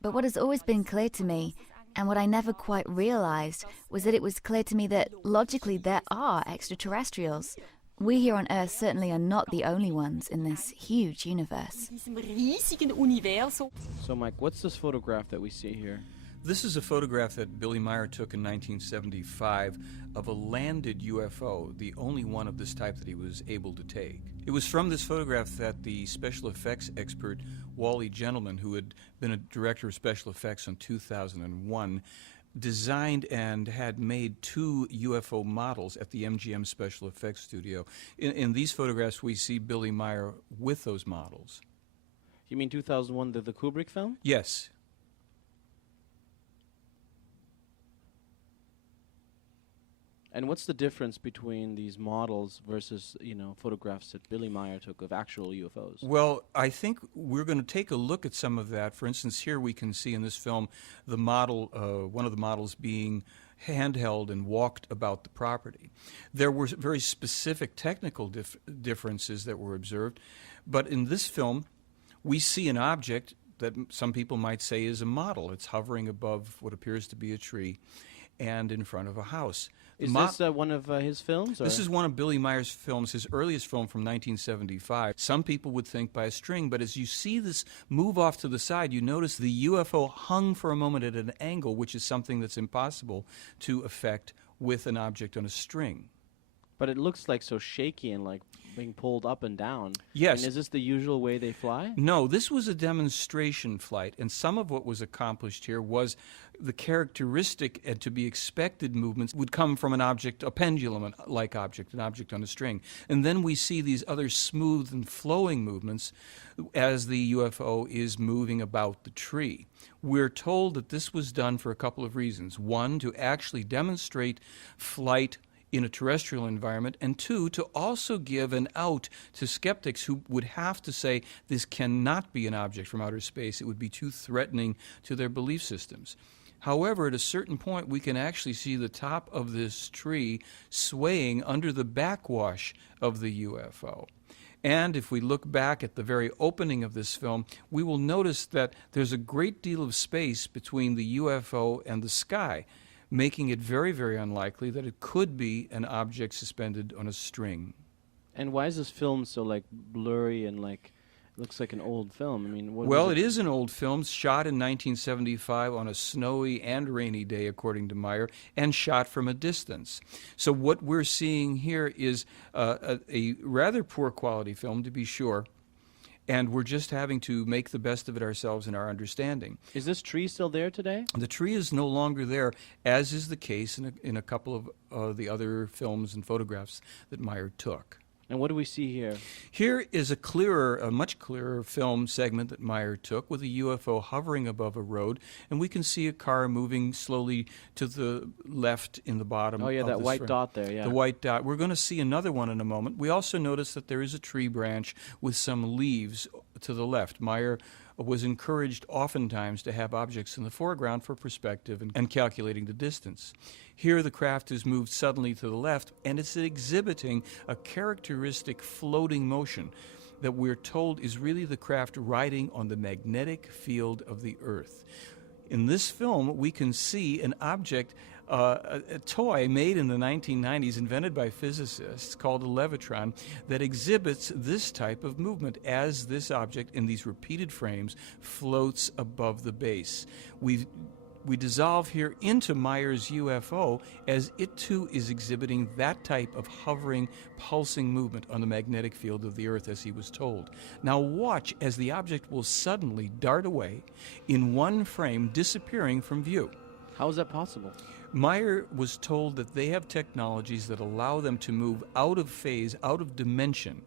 But what has always been clear to me, and what I never quite realized, was that it was clear to me that, logically, there are extraterrestrials. We here on Earth certainly are not the only ones in this huge universe. Diesem riesigen Universum. So, Mike, what's this photograph that we see here? This is a photograph that Billy Meyer took in 1975 of a landed UFO, the only one of this type that he was able to take. It was from this photograph that the special effects expert Wally Gentleman, who had been a director of special effects in 2001, designed and had made two UFO models at the MGM Special Effects Studio. In these photographs, we see Billy Meyer with those models. You mean 2001, the Kubrick film? Yes. And what's the difference between these models versus, photographs that Billy Meyer took of actual UFOs? Well, I think we're going to take a look at some of that. For instance, here we can see in this film the model, one of the models being handheld and walked about the property. There were very specific technical differences that were observed, but in this film, we see an object that some people might say is a model. It's hovering above what appears to be a tree and in front of a house. Is this one of his films? Or? This is one of Billy Meyer's films, his earliest film from 1975. Some people would think by a string, but as you see this move off to the side, you notice the UFO hung for a moment at an angle, which is something that's impossible to effect with an object on a string. But it looks like so shaky and like being pulled up and down. Yes. And is this the usual way they fly? No, this was a demonstration flight, and some of what was accomplished here was the characteristic and to be expected movements would come from an object, a pendulum-like object, an object on a string. And then we see these other smooth and flowing movements as the UFO is moving about the tree. We're told that this was done for a couple of reasons. One, to actually demonstrate flight in a terrestrial environment, and two, to also give an out to skeptics who would have to say this cannot be an object from outer space. It would be too threatening to their belief systems. However, at a certain point, we can actually see the top of this tree swaying under the backwash of the UFO. And if we look back at the very opening of this film, we will notice that there's a great deal of space between the UFO and the sky, making it very, very unlikely that it could be an object suspended on a string. And why is this film so blurry and looks like an old film? I mean, well, it is an old film, shot in 1975 on a snowy and rainy day, according to Meyer, and shot from a distance. So what we're seeing here is a rather poor quality film, to be sure, and we're just having to make the best of it ourselves in our understanding. Is this tree still there today? The tree is no longer there, as is the case in a couple of the other films and photographs that Meyer took. And what do we see here? Here is a much clearer film segment that Meyer took with a UFO hovering above a road, and we can see a car moving slowly to the left in the bottom. Oh yeah, of that this white frame. dot there, yeah. The white dot. We're going to see another one in a moment. We also notice that there is a tree branch with some leaves to the left. Meyer was encouraged oftentimes to have objects in the foreground for perspective and calculating the distance. Here the craft is moved suddenly to the left, and it's exhibiting a characteristic floating motion that we're told is really the craft riding on the magnetic field of the Earth. In this film, we can see an object, a toy made in the 1990s, invented by physicists, called a levitron, that exhibits this type of movement as this object in these repeated frames floats above the base. We dissolve here into Meyer's UFO as it too is exhibiting that type of hovering, pulsing movement on the magnetic field of the Earth as he was told. Now watch as the object will suddenly dart away in one frame, disappearing from view. How is that possible? Meyer was told that they have technologies that allow them to move out of phase, out of dimension,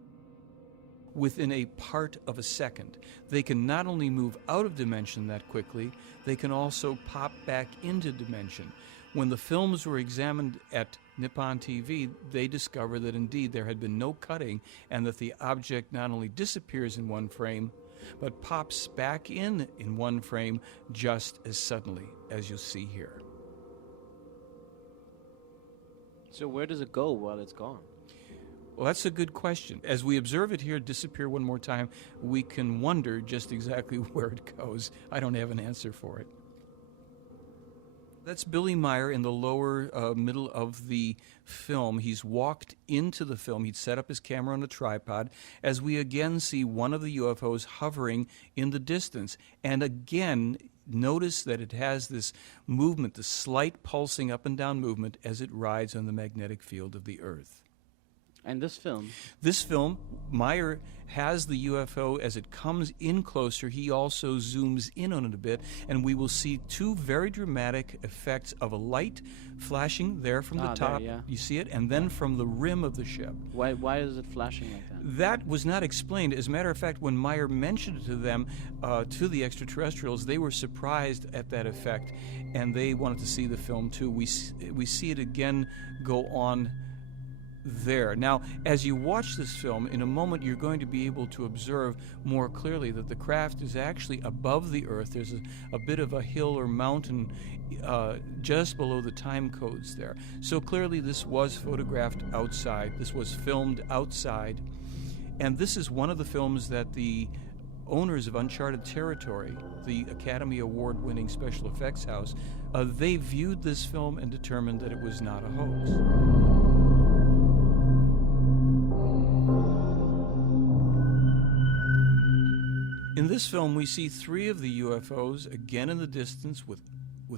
within a part of a second. They can not only move out of dimension that quickly, they can also pop back into dimension. When the films were examined at Nippon TV, they discovered that indeed there had been no cutting and that the object not only disappears in one frame, but pops back in one frame just as suddenly as you'll see here. So where does it go while it's gone? Well, that's a good question. As we observe it here disappear one more time, we can wonder just exactly where it goes. I don't have an answer for it. That's Billy Meyer in the lower middle of the film. He's walked into the film. He'd set up his camera on a tripod as we again see one of the UFOs hovering in the distance. And again, notice that it has this movement, the slight pulsing up and down movement as it rides on the magnetic field of the Earth. And this film? This film, Meyer has the UFO as it comes in closer. He also zooms in on it a bit, and we will see two very dramatic effects of a light flashing there from the top. There, yeah. You see it? And then from the rim of the ship. Why is it flashing like that? That was not explained. As a matter of fact, when Meyer mentioned it to them, to the extraterrestrials, they were surprised at that effect, and they wanted to see the film too. We see it again go on there. Now, as you watch this film, in a moment you're going to be able to observe more clearly that the craft is actually above the Earth. There's a bit of a hill or mountain just below the time codes there. So clearly this was photographed outside. This was filmed outside. And this is one of the films that the owners of Uncharted Territory, the Academy Award-winning special effects house, they viewed this film and determined that it was not a hoax. In this film, we see three of the UFOs, again in the distance, with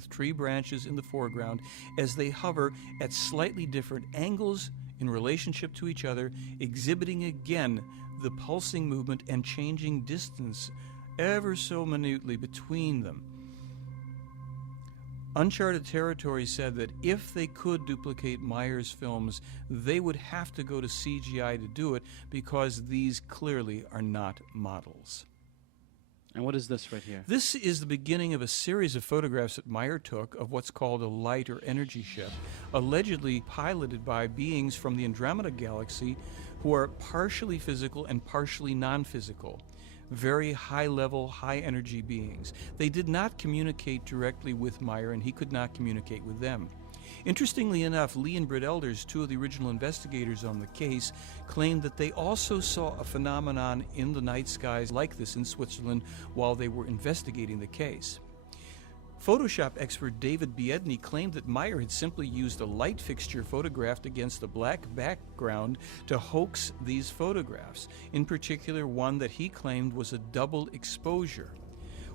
tree branches in the foreground, as they hover at slightly different angles in relationship to each other, exhibiting again the pulsing movement and changing distance ever so minutely between them. Uncharted Territory said that if they could duplicate Meyer's films, they would have to go to CGI to do it because these clearly are not models. And what is this right here? This is the beginning of a series of photographs that Meyer took of what's called a light or energy ship, allegedly piloted by beings from the Andromeda Galaxy who are partially physical and partially non-physical. Very high-level, high-energy beings. They did not communicate directly with Meyer, and he could not communicate with them. Interestingly enough, Lee and Britt Elders, two of the original investigators on the case, claimed that they also saw a phenomenon in the night skies like this in Switzerland while they were investigating the case. Photoshop expert David Biedny claimed that Meyer had simply used a light fixture photographed against a black background to hoax these photographs, in particular one that he claimed was a double exposure.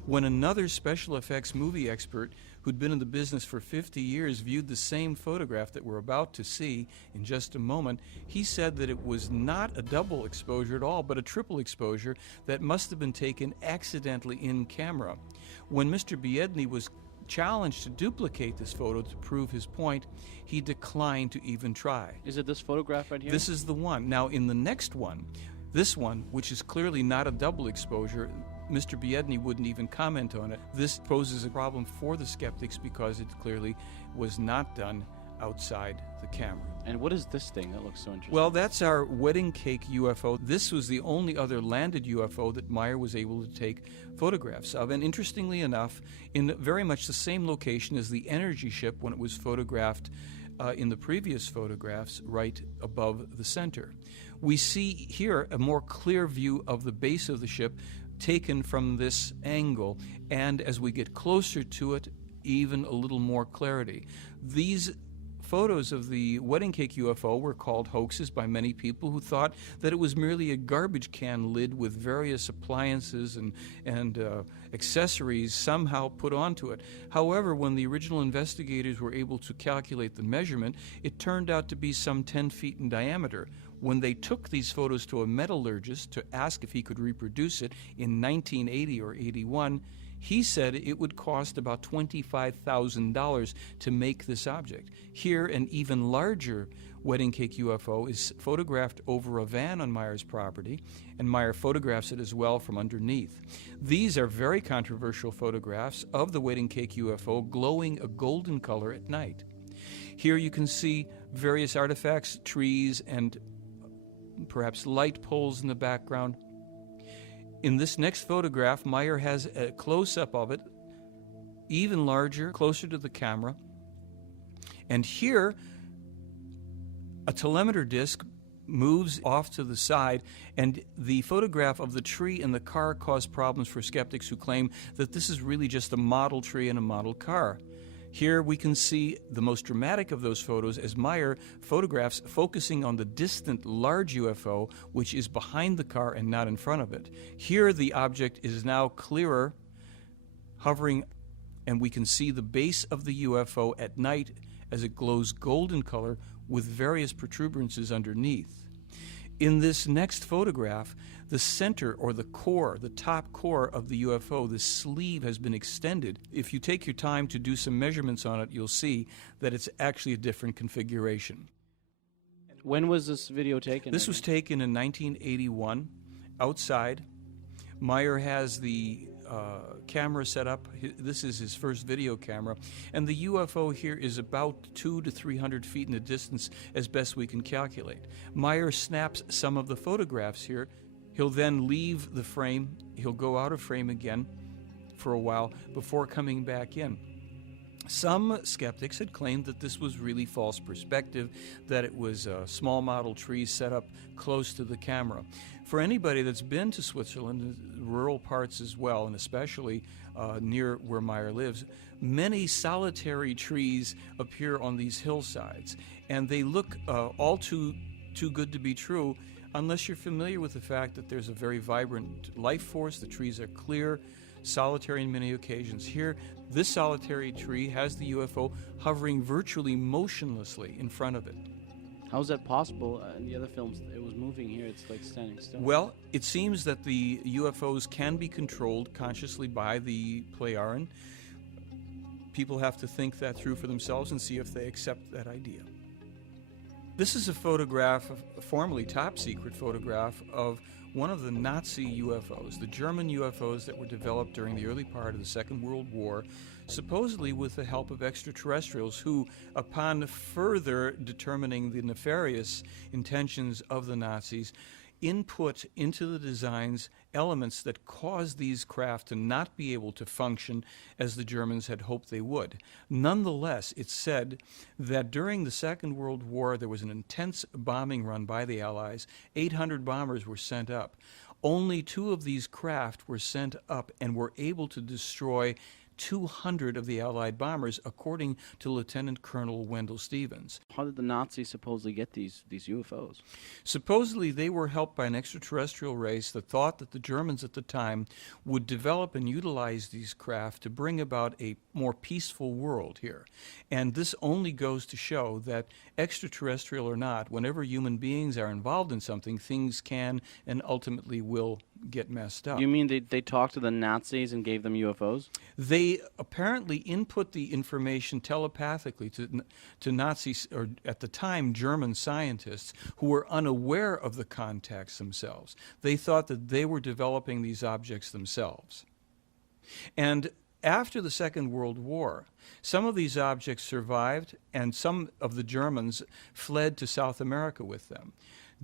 When another special effects movie expert who'd been in the business for 50 years viewed the same photograph that we're about to see in just a moment, he said that it was not a double exposure at all, but a triple exposure that must have been taken accidentally in camera. When Mr. Biedny was challenged to duplicate this photo to prove his point, he declined to even try. Is it this photograph right here? This is the one. Now, in the next one, this one, which is clearly not a double exposure, Mr. Biedny wouldn't even comment on it. This poses a problem for the skeptics because it clearly was not done outside the camera. And what is this thing that looks so interesting? Well, that's our wedding cake UFO. This was the only other landed UFO that Meyer was able to take photographs of. And interestingly enough, in very much the same location as the energy ship when it was photographed in the previous photographs, right above the center. We see here a more clear view of the base of the ship taken from this angle, and as we get closer to it, even a little more clarity. These photos of the wedding cake UFO were called hoaxes by many people who thought that it was merely a garbage can lid with various appliances and accessories somehow put onto it. However, when the original investigators were able to calculate the measurement, it turned out to be some 10 feet in diameter. When they took these photos to a metallurgist to ask if he could reproduce it in 1980 or 81, he said it would cost about $25,000 to make this object. Here, an even larger wedding cake UFO is photographed over a van on Meyer's property, and Meyer photographs it as well from underneath. These are very controversial photographs of the wedding cake UFO glowing a golden color at night. Here you can see various artifacts, trees, and perhaps light poles in the background. In this next photograph, Meyer has a close-up of it, even larger, closer to the camera. And here, a telemeter disc moves off to the side, and the photograph of the tree and the car caused problems for skeptics who claim that this is really just a model tree and a model car. Here we can see the most dramatic of those photos as Meyer photographs focusing on the distant large UFO, which is behind the car and not in front of it. Here the object is now clearer, hovering, and we can see the base of the UFO at night as it glows golden color with various protuberances underneath. In this next photograph, the center or the core, the top core of the UFO, the sleeve has been extended. If you take your time to do some measurements on it, you'll see that it's actually a different configuration. When was this video taken? This was taken in 1981, outside. Meyer has the camera set up. This is his first video camera. And the UFO here is about 200 to 300 feet in the distance as best we can calculate. Meyer snaps some of the photographs here. He'll then leave the frame. He'll go out of frame again for a while before coming back in. Some skeptics had claimed that this was really false perspective, that it was small model trees set up close to the camera. For anybody that's been to Switzerland, rural parts as well, and especially near where Meyer lives, many solitary trees appear on these hillsides, and they look all too good to be true unless you're familiar with the fact that there's a very vibrant life force. The trees are clear, solitary in many occasions. Here, this solitary tree has the UFO hovering virtually motionlessly in front of it. How is that possible? In the other films, it was moving. Here, it's like standing still. Well, it seems that the UFOs can be controlled consciously by the Plejaren. People have to think that through for themselves and see if they accept that idea. This is a photograph, a formerly top-secret photograph, of one of the Nazi UFOs, the German UFOs that were developed during the early part of the Second World War, supposedly with the help of extraterrestrials who, upon further determining the nefarious intentions of the Nazis, input into the designs elements that caused these craft to not be able to function as the Germans had hoped they would. Nonetheless, it's said that during the Second World War there was an intense bombing run by the Allies. 800 bombers were sent up. Only 2 of these craft were sent up and were able to destroy 200 of the Allied bombers, according to Lieutenant Colonel Wendell Stevens. How did the Nazis supposedly get these UFOs? Supposedly they were helped by an extraterrestrial race that thought that the Germans at the time would develop and utilize these craft to bring about a more peaceful world here. And this only goes to show that, extraterrestrial or not, whenever human beings are involved in something, things can and ultimately will get messed up. You mean they talked to the Nazis and gave them UFOs? They apparently input the information telepathically to Nazis, or at the time German scientists, who were unaware of the contacts themselves. They thought that they were developing these objects themselves. And after the Second World War, some of these objects survived, and some of the Germans fled to South America with them.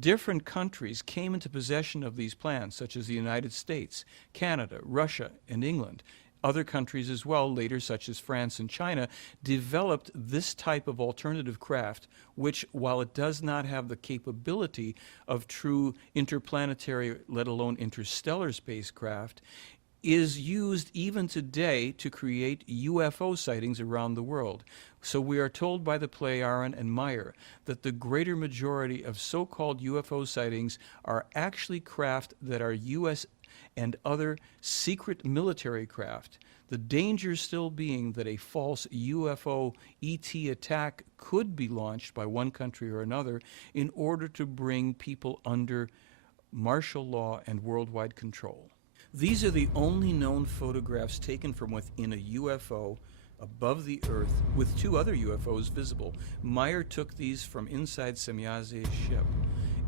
Different countries came into possession of these plans, such as the United States, Canada, Russia, and England. Other countries as well, later, such as France and China, developed this type of alternative craft, which, while it does not have the capability of true interplanetary, let alone interstellar spacecraft, is used even today to create UFO sightings around the world. So we are told by the play Aron and Meyer that the greater majority of so-called UFO sightings are actually craft that are U.S. and other secret military craft. The danger still being that a false UFO ET attack could be launched by one country or another in order to bring people under martial law and worldwide control. These are the only known photographs taken from within a UFO above the Earth, with two other UFOs visible. Meyer took these from inside Semyaze's ship.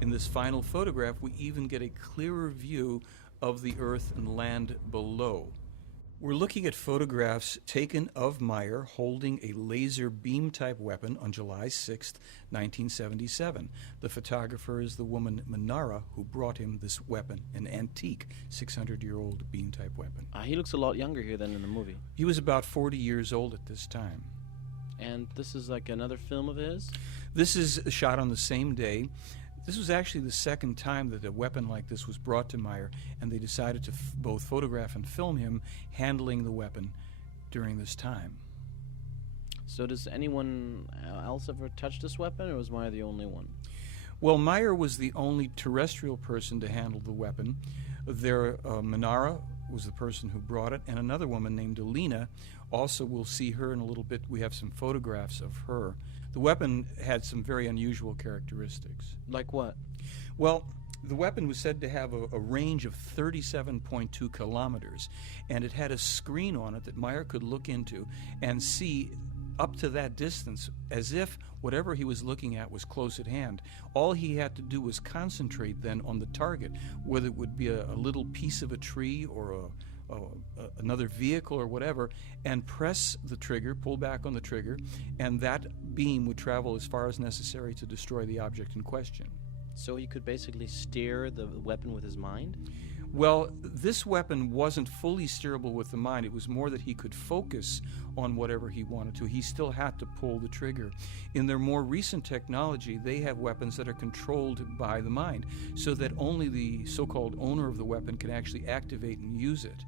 In this final photograph, we even get a clearer view of the Earth and land below. We're looking at photographs taken of Meyer holding a laser beam-type weapon on July 6, 1977. The photographer is the woman Manara, who brought him this weapon, an antique 600-year-old beam-type weapon. He looks a lot younger here than in the movie. He was about 40 years old at this time. And this is like another film of his? This is shot on the same day. This was actually the second time that a weapon like this was brought to Meyer, and they decided to both photograph and film him handling the weapon during this time. So does anyone else ever touch this weapon, or was Meyer the only one? Well, Meyer was the only terrestrial person to handle the weapon. Manara was the person who brought it, and another woman named Alina. Also, we'll see her in a little bit. We have some photographs of her. The weapon had some very unusual characteristics. Like what? Well, the weapon was said to have a range of 37.2 kilometers, and it had a screen on it that Meyer could look into and see up to that distance, as if whatever he was looking at was close at hand. All he had to do was concentrate then on the target, whether it would be a little piece of a tree or another vehicle or whatever, and press the trigger, pull back on the trigger, and that beam would travel as far as necessary to destroy the object in question. So he could basically steer the weapon with his mind? Well, this weapon wasn't fully steerable with the mind. It was more that he could focus on whatever he wanted to. He still had to pull the trigger. In their more recent technology, they have weapons that are controlled by the mind, so that only the so-called owner of the weapon can actually activate and use it.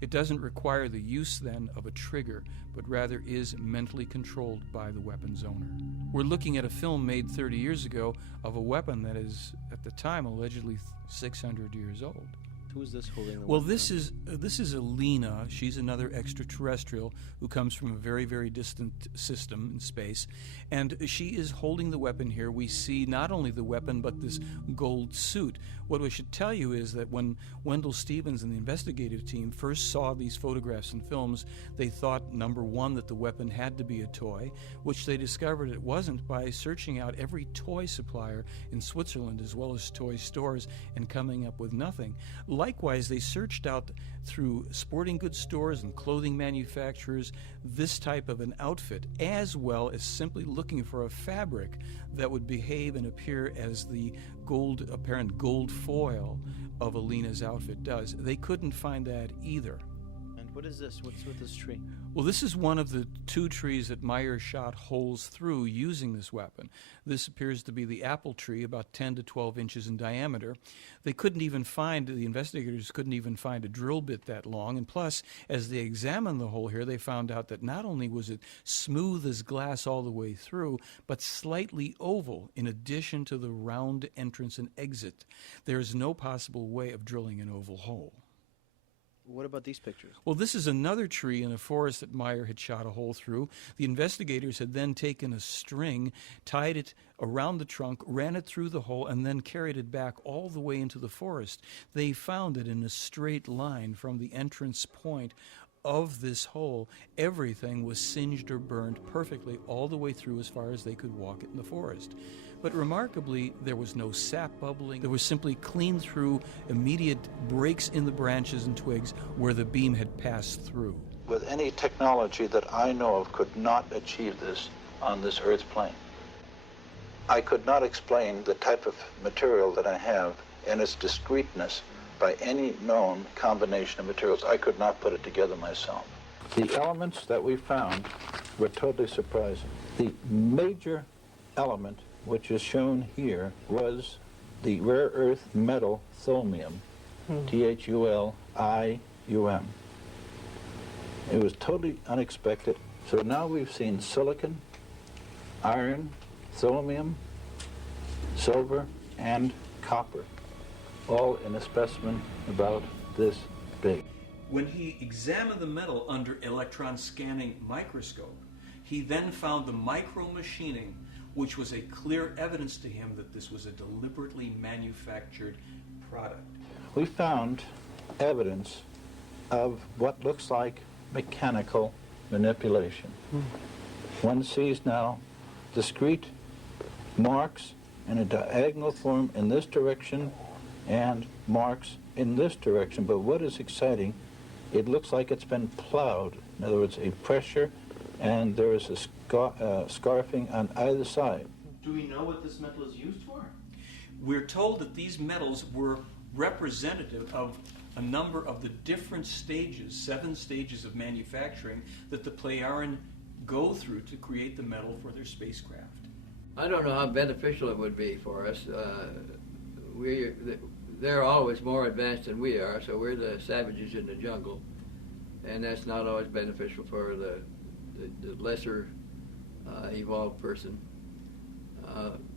It doesn't require the use then of a trigger, but rather is mentally controlled by the weapon's owner. We're looking at a film made 30 years ago of a weapon that is, at the time, allegedly 600 years old. Who is this holding the Well, weapon? this is Alina. She's another extraterrestrial who comes from a very, very distant system in space, and she is holding the weapon here. We see not only the weapon, but this gold suit. What we should tell you is that when Wendell Stevens and the investigative team first saw these photographs and films, they thought, number one, that the weapon had to be a toy, which they discovered it wasn't by searching out every toy supplier in Switzerland as well as toy stores and coming up with nothing. Likewise, they searched out through sporting goods stores and clothing manufacturers this type of an outfit, as well as simply looking for a fabric that would behave and appear as the apparent gold foil of Alina's outfit does. They couldn't find that either. And what is this? What's with this tree? Well, this is one of the two trees that Meyer shot holes through using this weapon. This appears to be the apple tree, about 10 to 12 inches in diameter. The investigators couldn't even find a drill bit that long, and plus, as they examined the hole here, they found out that not only was it smooth as glass all the way through, but slightly oval, in addition to the round entrance and exit. There is no possible way of drilling an oval hole. What about these pictures? Well, this is another tree in a forest that Meyer had shot a hole through. The investigators had then taken a string, tied it around the trunk, ran it through the hole, and then carried it back all the way into the forest. They found it in a straight line from the entrance point of this hole. Everything was singed or burned perfectly all the way through as far as they could walk it in the forest. But remarkably, there was no sap bubbling. There was simply clean through, immediate breaks in the branches and twigs where the beam had passed through. With any technology that I know of could not achieve this on this Earth's plane. I could not explain the type of material that I have and its discreteness by any known combination of materials. I could not put it together myself. The elements that we found were totally surprising. The major element, which is shown here, was the rare earth metal thulmium, Thulium. It was totally unexpected. So now we've seen silicon, iron, thulmium, silver, and copper, all in a specimen about this big. When he examined the metal under electron scanning microscope, he then found the micro-machining, which was a clear evidence to him that this was a deliberately manufactured product. We found evidence of what looks like mechanical manipulation. One sees now discrete marks in a diagonal form in this direction and marks in this direction. But what is exciting, it looks like it's been plowed. In other words, a pressure, and there is a scarfing on either side. Do we know what this metal is used for? We're told that these metals were representative of a number of the different stages, 7 stages of manufacturing that the Plejaren go through to create the metal for their spacecraft. I don't know how beneficial it would be for us. They're always more advanced than we are, so we're the savages in the jungle, and that's not always beneficial for the lesser evolved person.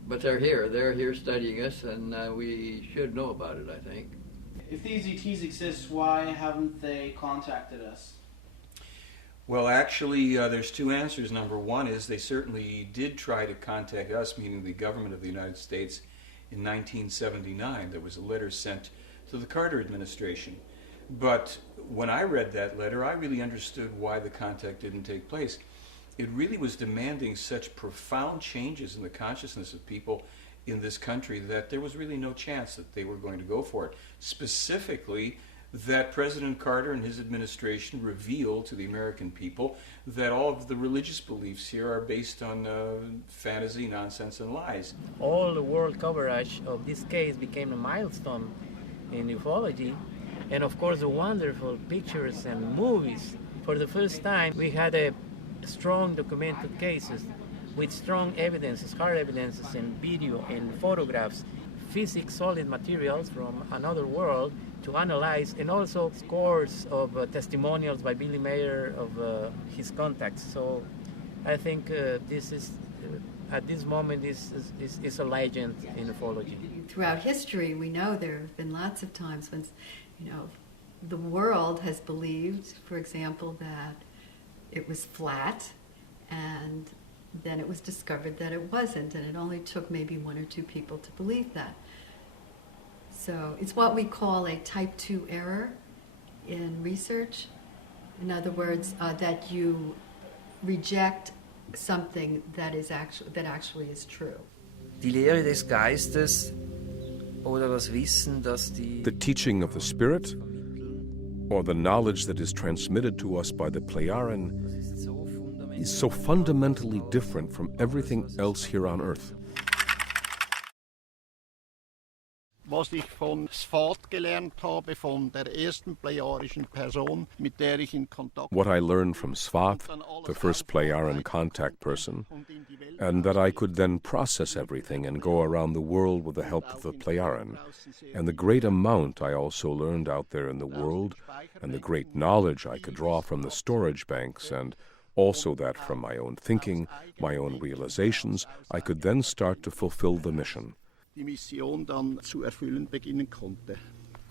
But they're here studying us, and we should know about it, I think. If these ETs exist, why haven't they contacted us? Well, actually, there's 2 answers. Number one is they certainly did try to contact us, meaning the government of the United States, in 1979. There was a letter sent to the Carter administration. But when I read that letter, I really understood why the contact didn't take place. It really was demanding such profound changes in the consciousness of people in this country that there was really no chance that they were going to go for it. Specifically, that President Carter and his administration revealed to the American people that all of the religious beliefs here are based on fantasy, nonsense, and lies. All the world coverage of this case became a milestone in ufology, and of course the wonderful pictures and movies. For the first time, we had a strong documented cases with strong evidences, hard evidences in video and photographs, physics solid materials from another world to analyze, and also scores of testimonials by Billy Mayer of his contacts. So I think this is, at this moment, is a legend in ufology. Throughout history, we know there have been lots of times when, the world has believed, for example, that it was flat, and then it was discovered that it wasn't, and it only took maybe 1 or 2 people to believe that. So it's what we call a type 2 error in research. In other words, that you reject something that actually is true. Die Lehre des Geistes oder das Wissen, dass die The teaching of the Spirit, or the knowledge that is transmitted to us by the Plejaren, is so fundamentally different from everything else here on Earth. Was ich von Svat gelernt habe, von der ersten plejarischen Person, mit der ich in Kontakt. What I learned from Svat, the first Plejaren contact person, and that I could then process everything and go around the world with the help of the Plejaren, and the great amount I also learned out there in the world, and the great knowledge I could draw from the storage banks, and also that from my own thinking, my own realizations, I could then start to fulfill the mission. Die Mission dann zu erfüllen beginnen konnte.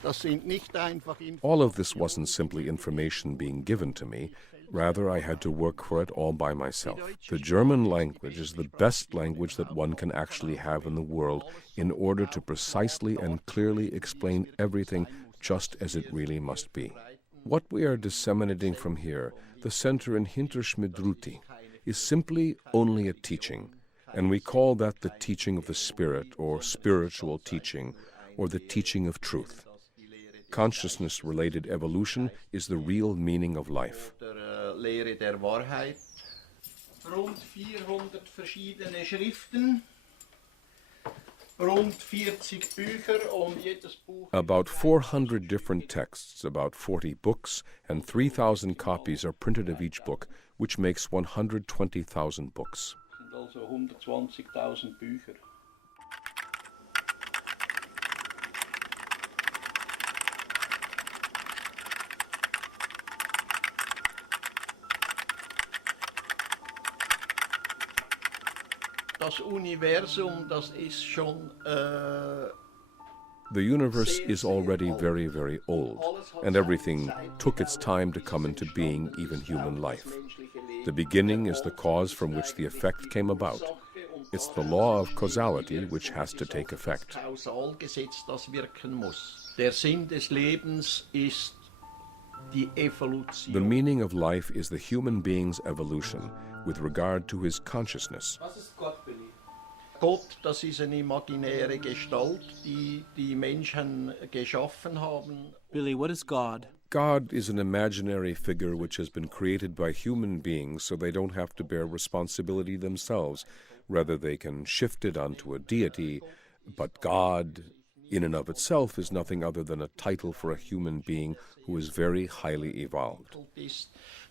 Das sind nicht einfach All of this wasn't simply information being given to me. Rather, I had to work for it all by myself. The German language is the best language that one can actually have in the world in order to precisely and clearly explain everything just as it really must be. What we are disseminating from here, the center in Hinterschmidruti, is simply only a teaching, and we call that the teaching of the Spirit, or spiritual teaching, or the teaching of truth. Consciousness-related evolution is the real meaning of life. Lehre der Wahrheit. Rund 400 verschiedene Schriften, rund 40 Bücher und jedes Buch. About 400 different texts, about 40 books, and 3,000 copies are printed of each book, which makes 120,000 books. Also 120.000 Bücher. Das Universum, das ist schon The universe is already very, very old, and everything took its time to come into being, even human life. The beginning is the cause from which the effect came about. It's the law of causality which has to take effect. Kausalgesetz, das wirken muss. Der Sinn des Lebens ist die Evolution. The meaning of life is the human being's evolution with regard to his consciousness. Was ist Gott, Billy? Gott, das ist eine imaginäre Gestalt, die die Menschen geschaffen haben. Billy, what is God? God is an imaginary figure which has been created by human beings so they don't have to bear responsibility themselves. Rather, they can shift it onto a deity. But God, in and of itself, is nothing other than a title for a human being who is very highly evolved.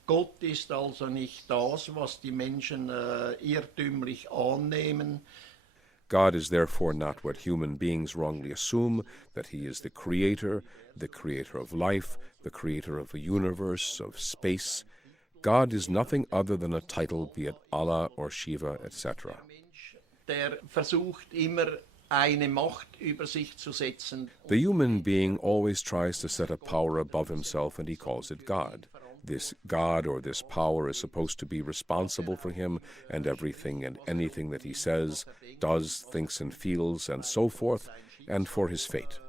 Gott ist also nicht das, was die Menschen irrtümlich annehmen. God is therefore not what human beings wrongly assume, that he is the creator of life, the creator of a universe, of space. God is nothing other than a title, be it Allah or Shiva, etc. Der versucht immer eine Macht über sich zu setzen. The human being always tries to set a power above himself, and he calls it God. This God or this power is supposed to be responsible for him and everything and anything that he says, does, thinks and feels, and so forth, and for his fate.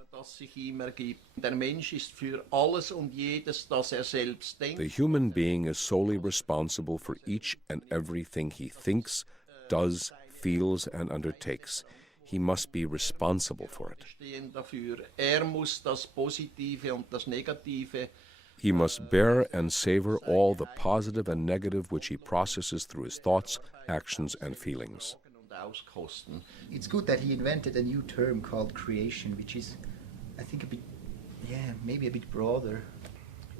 Der Mensch ist für alles und jedes, das selbst denkt. The human being is solely responsible for each and everything he thinks, does, feels, and undertakes. He must be responsible for it. Muss das Positive und das Negative. He must bear and savor all the positive and negative which he processes through his thoughts, actions, and feelings. It's good that he invented a new term called creation, which is, I think, maybe a bit broader,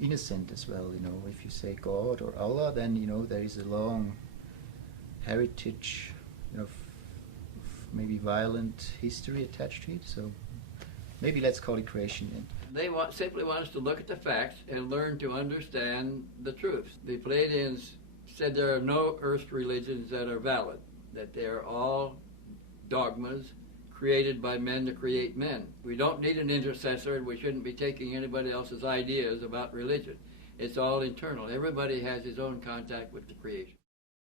innocent as well. If you say God or Allah, then there is a long heritage, maybe violent history attached to it. So maybe let's call it creation then. They simply want us to look at the facts and learn to understand the truth. The Palladians said there are no earth religions that are valid, that they are all dogmas created by men to create men. We don't need an intercessor, and we shouldn't be taking anybody else's ideas about religion. It's all internal. Everybody has his own contact with the creation.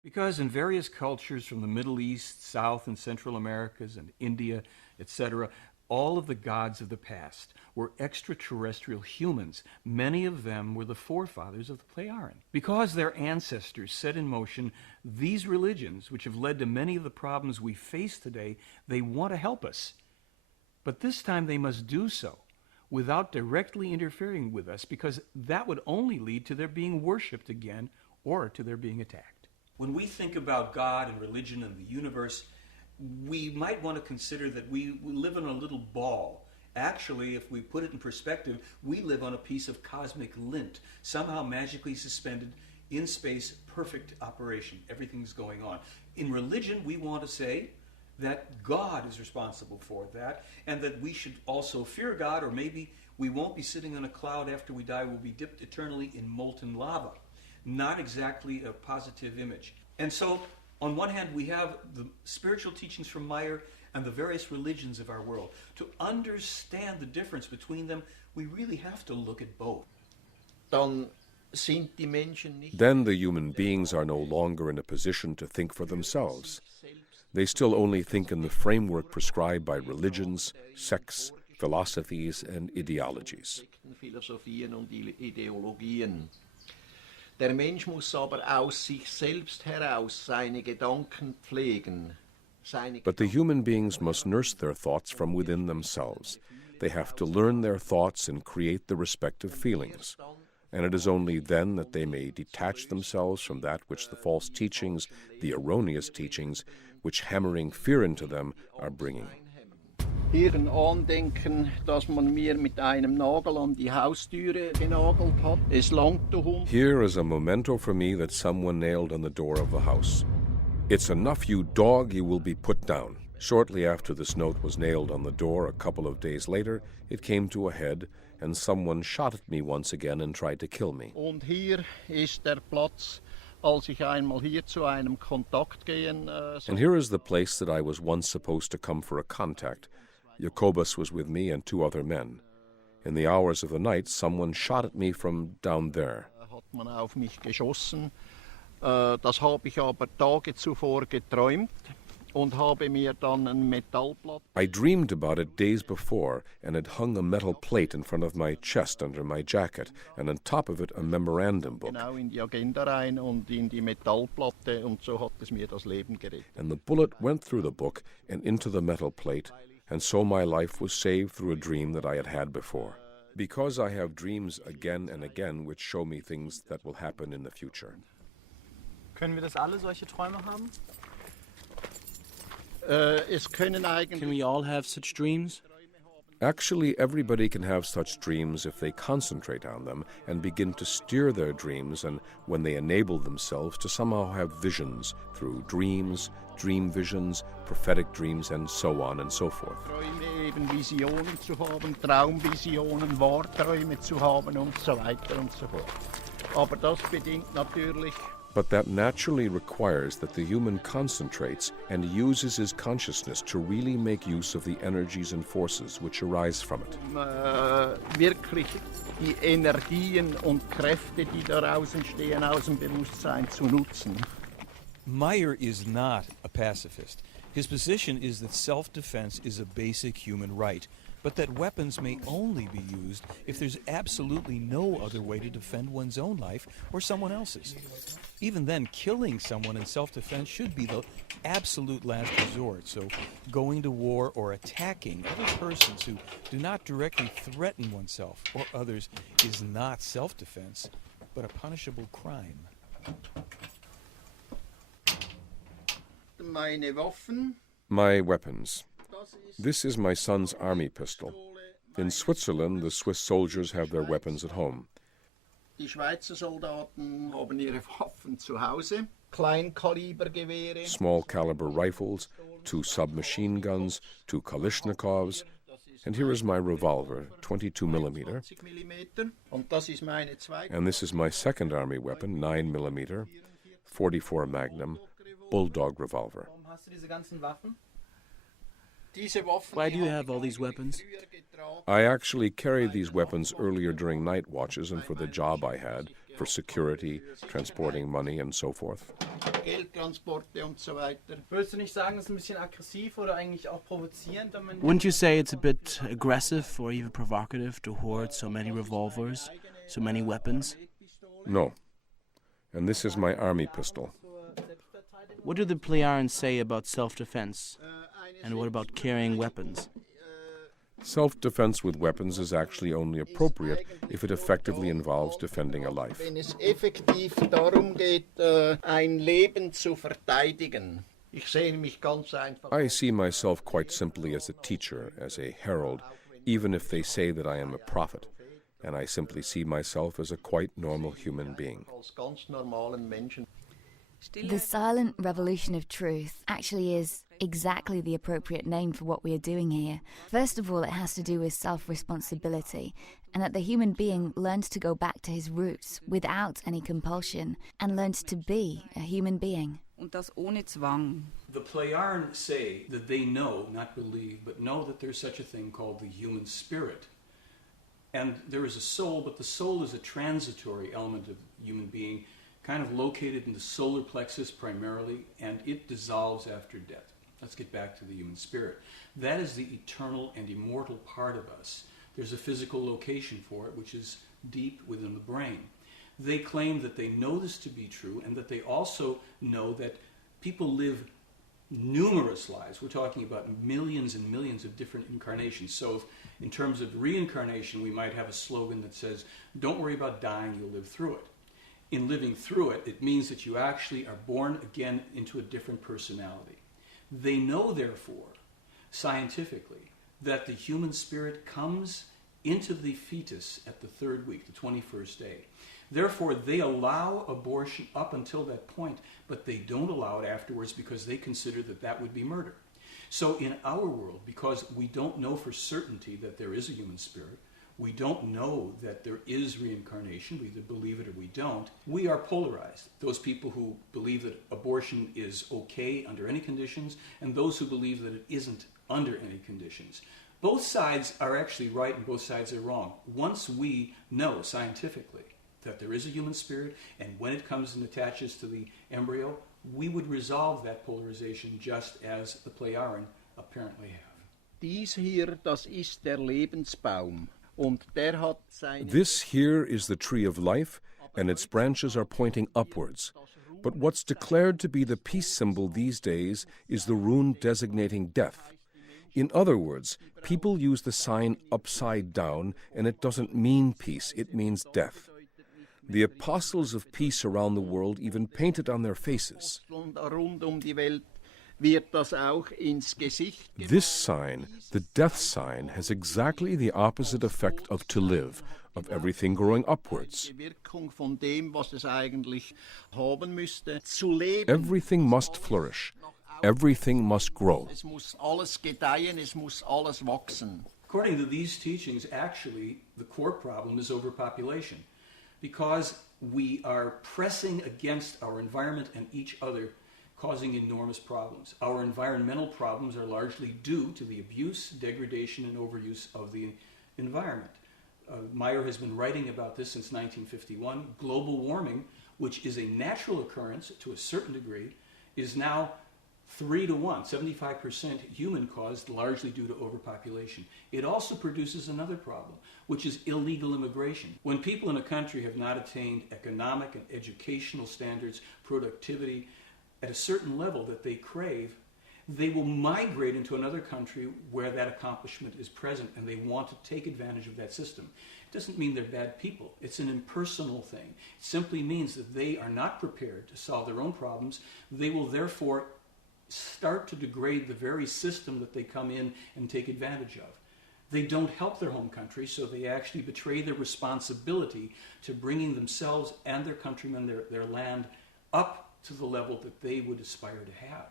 Because in various cultures from the Middle East, South and Central Americas, and India, etc., all of the gods of the past were extraterrestrial humans. Many of them were the forefathers of the Pleiaren. Because their ancestors set in motion these religions, which have led to many of the problems we face today, they want to help us. But this time they must do so without directly interfering with us, because that would only lead to their being worshipped again or to their being attacked. When we think about God and religion and the universe, we might want to consider that we live on a little ball. Actually, if we put it in perspective, we live on a piece of cosmic lint, somehow magically suspended in space, perfect operation. Everything's going on. In religion, we want to say that God is responsible for that, and that we should also fear God, or maybe we won't be sitting on a cloud after we die. We'll be dipped eternally in molten lava. Not exactly a positive image. And so On one hand, we have the spiritual teachings from Meyer and the various religions of our world. To understand the difference between them, we really have to look at both. Dann sind die Menschen nicht. Then the human beings are no longer in a position to think for themselves. They still only think in the framework prescribed by religions, sects, philosophies, and ideologies. Philosophien und Ideologien. Der Mensch muss aber aus sich selbst heraus seine Gedanken pflegen. But the human beings must nurse their thoughts from within themselves. They have to learn their thoughts and create the respective feelings. And it is only then that they may detach themselves from that which the false teachings, the erroneous teachings, which hammering fear into them, are bringing. Hier ein Andenken, dass man mir mit einem Nagel an die Haustüre genagelt hat. Es langt darum. Here is a memento for me that someone nailed on the door of the house. It's enough, you dog, you will be put down. Shortly after this note was nailed on the door, a couple of days later, it came to a head, and someone shot at me once again and tried to kill me. Und hier ist der Platz, als ich einmal hier zu einem Kontakt gehen sollte. And here is the place that I was once supposed to come for a contact. Jacobus was with me and 2 other men. In the hours of the night, someone shot at me from down there. Hat man auf mich geschossen. Das habe ich aber Tage zuvor geträumt und habe mir dann ein Metallblatt. I dreamed about it days before and had hung a metal plate in front of my chest under my jacket, and on top of it a memorandum book. Genau in die Agenda rein und in die Metallplatte, und so hat es mir das Leben gerettet. And the bullet went through the book and into the metal plate, and so my life was saved through a dream that I had had before. Because I have dreams again and again which show me things that will happen in the future. Können wir das alle solche Träume haben? Can we all have such dreams? Actually, everybody can have such dreams if they concentrate on them and begin to steer their dreams, and when they enable themselves to somehow have visions through dreams, dream visions, prophetic dreams, and so on and so forth. Träume, eben Visionen zu haben, Traumvisionen, Wahrträume zu haben und so weiter und so fort. Aber das bedingt natürlich. But that naturally requires that the human concentrates and uses his consciousness to really make use of the energies and forces which arise from it. Wirklich die Energien und Kräfte, die daraus entstehen, aus dem Bewusstsein zu nutzen. Meyer is not a pacifist. His position is that self-defense is a basic human right, but that weapons may only be used if there's absolutely no other way to defend one's own life or someone else's. Even then, killing someone in self-defense should be the absolute last resort, so going to war or attacking other persons who do not directly threaten oneself or others is not self-defense, but a punishable crime. Meine Waffen. My weapons. This is my son's army pistol. In Switzerland, the Swiss soldiers have their weapons at home. Die Schweizer Soldaten haben ihre Waffen zu Hause. Kleinkalibergewehre. Small caliber rifles, 2 submachine guns, 2 Kalashnikovs, and here is my revolver, 22 millimeter. Und das ist meine zweite. And this is my second army weapon, 9 millimeter, 44 Magnum, Bulldog revolver. Warum hast du diese ganzen Waffen? Why do you have all these weapons? I actually carried these weapons earlier during night watches and for the job I had, for security, transporting money, and so forth. Geldtransporte und so weiter. Würdest du nicht sagen, das ist ein bisschen aggressiv oder eigentlich auch provozierend? Wouldn't you say it's a bit aggressive or even provocative to hoard so many revolvers, so many weapons? No. And this is my army pistol. What do the Plejaren say about self-defense? And what about carrying weapons? Self-defense with weapons is actually only appropriate if it effectively involves defending a life. Wenn es effektiv darum geht, ein Leben zu verteidigen. Ich sehe mich ganz einfach. I see myself quite simply as a teacher, as a herald, even if they say that I am a prophet. And I simply see myself as a quite normal human being. Als ganz normalen Menschen. The silent revolution of truth actually is exactly the appropriate name for what we are doing here. First of all, it has to do with self-responsibility, and that the human being learns to go back to his roots without any compulsion, and learns to be a human being. Und das ohne Zwang. The Plejaren say that they know, not believe, but know that there's such a thing called the human spirit. And there is a soul, but the soul is a transitory element of human being, kind of located in the solar plexus primarily, and it dissolves after death. Let's get back to the human spirit. That is the eternal and immortal part of us. There's a physical location for it, which is deep within the brain. They claim that they know this to be true, and that they also know that people live numerous lives. We're talking about millions and millions of different incarnations. So if, in terms of reincarnation, we might have a slogan that says, don't worry about dying, you'll live through it. In living through it, it means that you actually are born again into a different personality. They know, therefore, scientifically, that the human spirit comes into the fetus at the 3rd week, the 21st day. Therefore, they allow abortion up until that point, but they don't allow it afterwards because they consider that that would be murder. So in our world, because we don't know for certainty that there is a human spirit, we don't know that there is reincarnation, we either believe it or we don't, we are polarized. Those people who believe that abortion is okay under any conditions, and those who believe that it isn't under any conditions. Both sides are actually right and both sides are wrong. Once we know scientifically that there is a human spirit, and when it comes and attaches to the embryo, we would resolve that polarization just as the Plejaren apparently have. Dies hier, das ist der Lebensbaum. Und der hat seine... This here is the tree of life, and its branches are pointing upwards. But what's declared to be the peace symbol these days is the rune designating death. In other words, people use the sign upside down, and it doesn't mean peace, it means death. The apostles of peace around the world even painted on their faces. This sign, the death sign, has exactly the opposite effect of to live, of everything growing upwards. Everything must flourish. Everything must grow. According to these teachings, actually, the core problem is overpopulation. Because we are pressing against our environment and each other, causing enormous problems. Our environmental problems are largely due to the abuse, degradation, and overuse of the environment. Meyer has been writing about this since 1951. Global warming, which is a natural occurrence to a certain degree, is now 3 to 1, 75% human-caused, largely due to overpopulation. It also produces another problem, which is illegal immigration. When people in a country have not attained economic and educational standards, productivity, at a certain level that they crave, they will migrate into another country where that accomplishment is present, and they want to take advantage of that system. It doesn't mean they're bad people. It's an impersonal thing. It simply means that they are not prepared to solve their own problems. They will therefore start to degrade the very system that they come in and take advantage of. They don't help their home country, so they actually betray their responsibility to bringing themselves and their countrymen, their land, up to the level that they would aspire to have.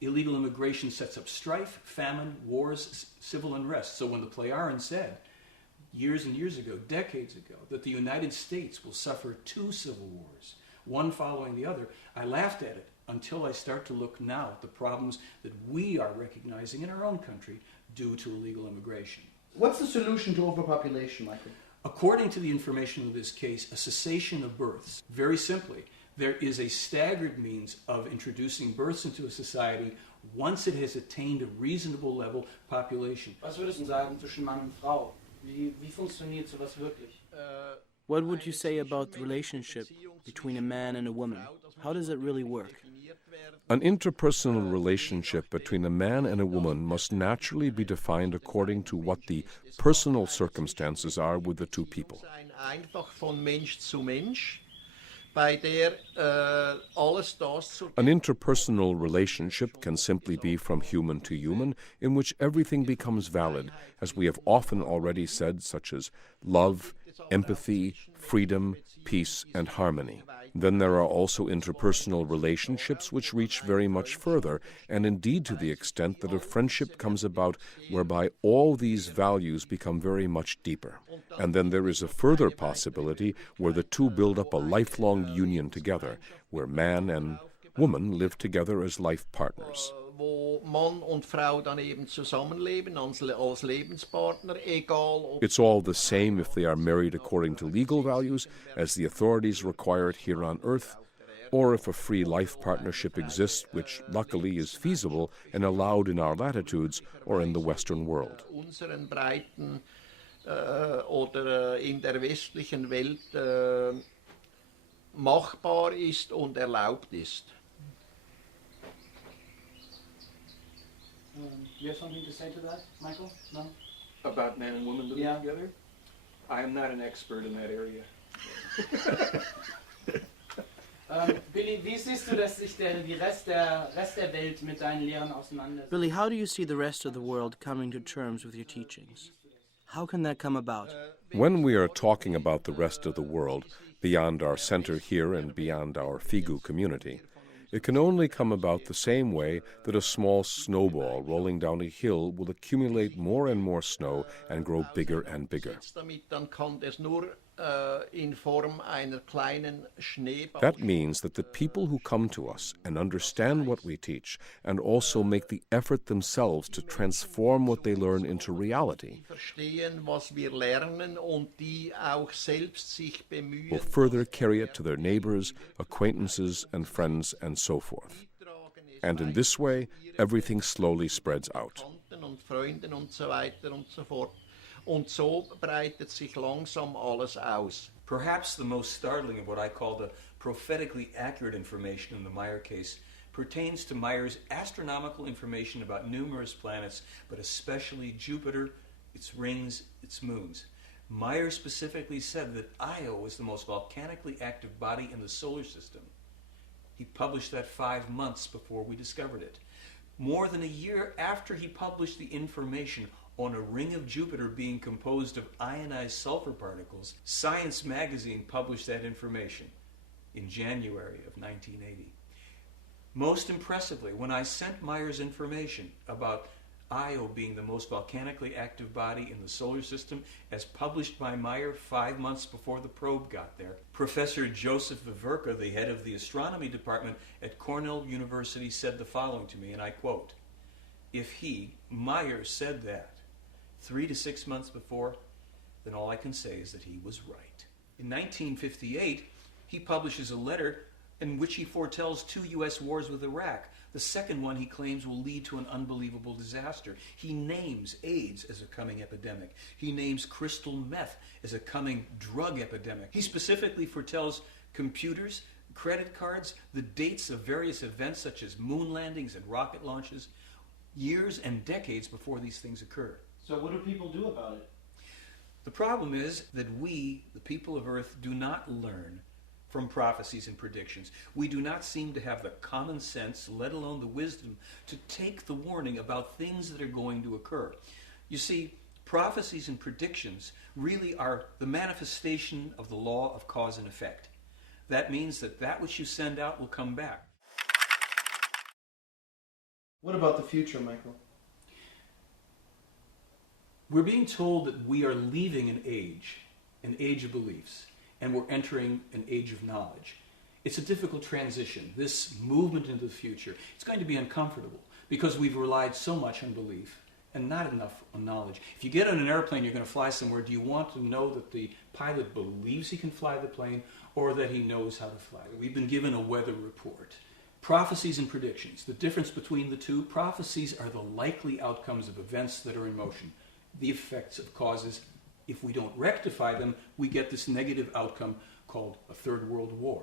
Illegal immigration sets up strife, famine, wars, civil unrest. So when the Plejaren said, years and years ago, decades ago, that the United States will suffer 2 civil wars, one following the other, I laughed at it until I start to look now at the problems that we are recognizing in our own country due to illegal immigration. What's the solution to overpopulation, Michael? According to the information of this case, a cessation of births. Very simply, there is a staggered means of introducing births into a society once it has attained a reasonable level population. Was würdest du sagen zwischen Mann und Frau? Wie funktioniert sowas wirklich? What would you say about the relationship between a man and a woman? How does it really work? An interpersonal relationship between a man and a woman must naturally be defined according to what the personal circumstances are with the two people. An interpersonal relationship can simply be from human to human, in which everything becomes valid, as we have often already said, such as love, empathy, freedom, peace, and harmony. Then there are also interpersonal relationships which reach very much further, and indeed to the extent that a friendship comes about whereby all these values become very much deeper. And then there is a further possibility where the two build up a lifelong union together, where man and woman live together as life partners. Wo Mann und Frau dann eben zusammenleben als Lebenspartner, egal ob It's all the same if they are married according to legal values, as the authorities require it here on Earth, or if a free life partnership exists, which luckily is feasible and allowed in our latitudes or in the Western world. unseren Breiten oder in der westlichen Welt machbar ist und erlaubt ist. You have something to say to that, Michael? No? About man and woman living together? I am not an expert in that area. Billy, wie siehst du, dass sich der Rest der Welt mit deinen Lehren auseinandersetzt? Billy, how do you see the rest of the world coming to terms with your teachings? How can that come about? When we are talking about the rest of the world, beyond our center here and beyond our Figu community, it can only come about the same way that a small snowball rolling down a hill will accumulate more and more snow and grow bigger and bigger. Dann kann es nur in Form einer kleinen Schneeball. That means that the people who come to us and understand what we teach and also make the effort themselves to transform what they learn into reality Verstehen, was wir lernen und die auch selbst sich bemühen. will further carry it to their neighbors, acquaintances, and friends, and so forth. And in this way, everything slowly spreads out. Und Freunden und so weiter und so fort. Und so breitet sich langsam alles aus. Perhaps the most startling of what I call the prophetically accurate information in the Meyer case pertains to Meyer's astronomical information about numerous planets, but especially Jupiter, its rings, its moons. Meyer specifically said that Io was the most volcanically active body in the solar system. He published that 5 months before we discovered it. More than a year after he published the information on a ring of Jupiter being composed of ionized sulfur particles, Science magazine published that information in January of 1980. Most impressively, when I sent Meyer's information about Io being the most volcanically active body in the solar system, as published by Meyer 5 months before the probe got there, Professor Joseph Viverka, the head of the astronomy department at Cornell University, said the following to me, and I quote, "If he, Meyer, said that 3 to 6 months before, then all I can say is that he was right." In 1958, he publishes a letter in which he foretells 2 U.S. wars with Iraq. The second one he claims will lead to an unbelievable disaster. He names AIDS as a coming epidemic. He names crystal meth as a coming drug epidemic. He specifically foretells computers, credit cards, the dates of various events such as moon landings and rocket launches, years and decades before these things occur. So what do people do about it? The problem is that we, the people of Earth, do not learn from prophecies and predictions. We do not seem to have the common sense, let alone the wisdom, to take the warning about things that are going to occur. You see, prophecies and predictions really are the manifestation of the law of cause and effect. That means that that which you send out will come back. What about the future, Michael? We're being told that we are leaving an age of beliefs, and we're entering an age of knowledge. It's a difficult transition, this movement into the future. It's going to be uncomfortable because we've relied so much on belief and not enough on knowledge. If you get on an airplane, you're going to fly somewhere, do you want to know that the pilot believes he can fly the plane or that he knows how to fly it? We've been given a weather report. Prophecies and predictions. The difference between the two, prophecies are the likely outcomes of events that are in motion, the effects of causes. If we don't rectify them, we get this negative outcome called a third world war.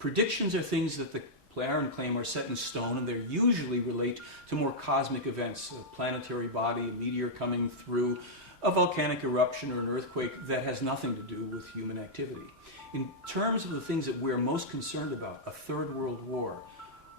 Predictions are things that the Plejaren claim are set in stone, and they usually relate to more cosmic events, a planetary body, a meteor coming through, a volcanic eruption or an earthquake that has nothing to do with human activity. In terms of the things that we're most concerned about, a third world war,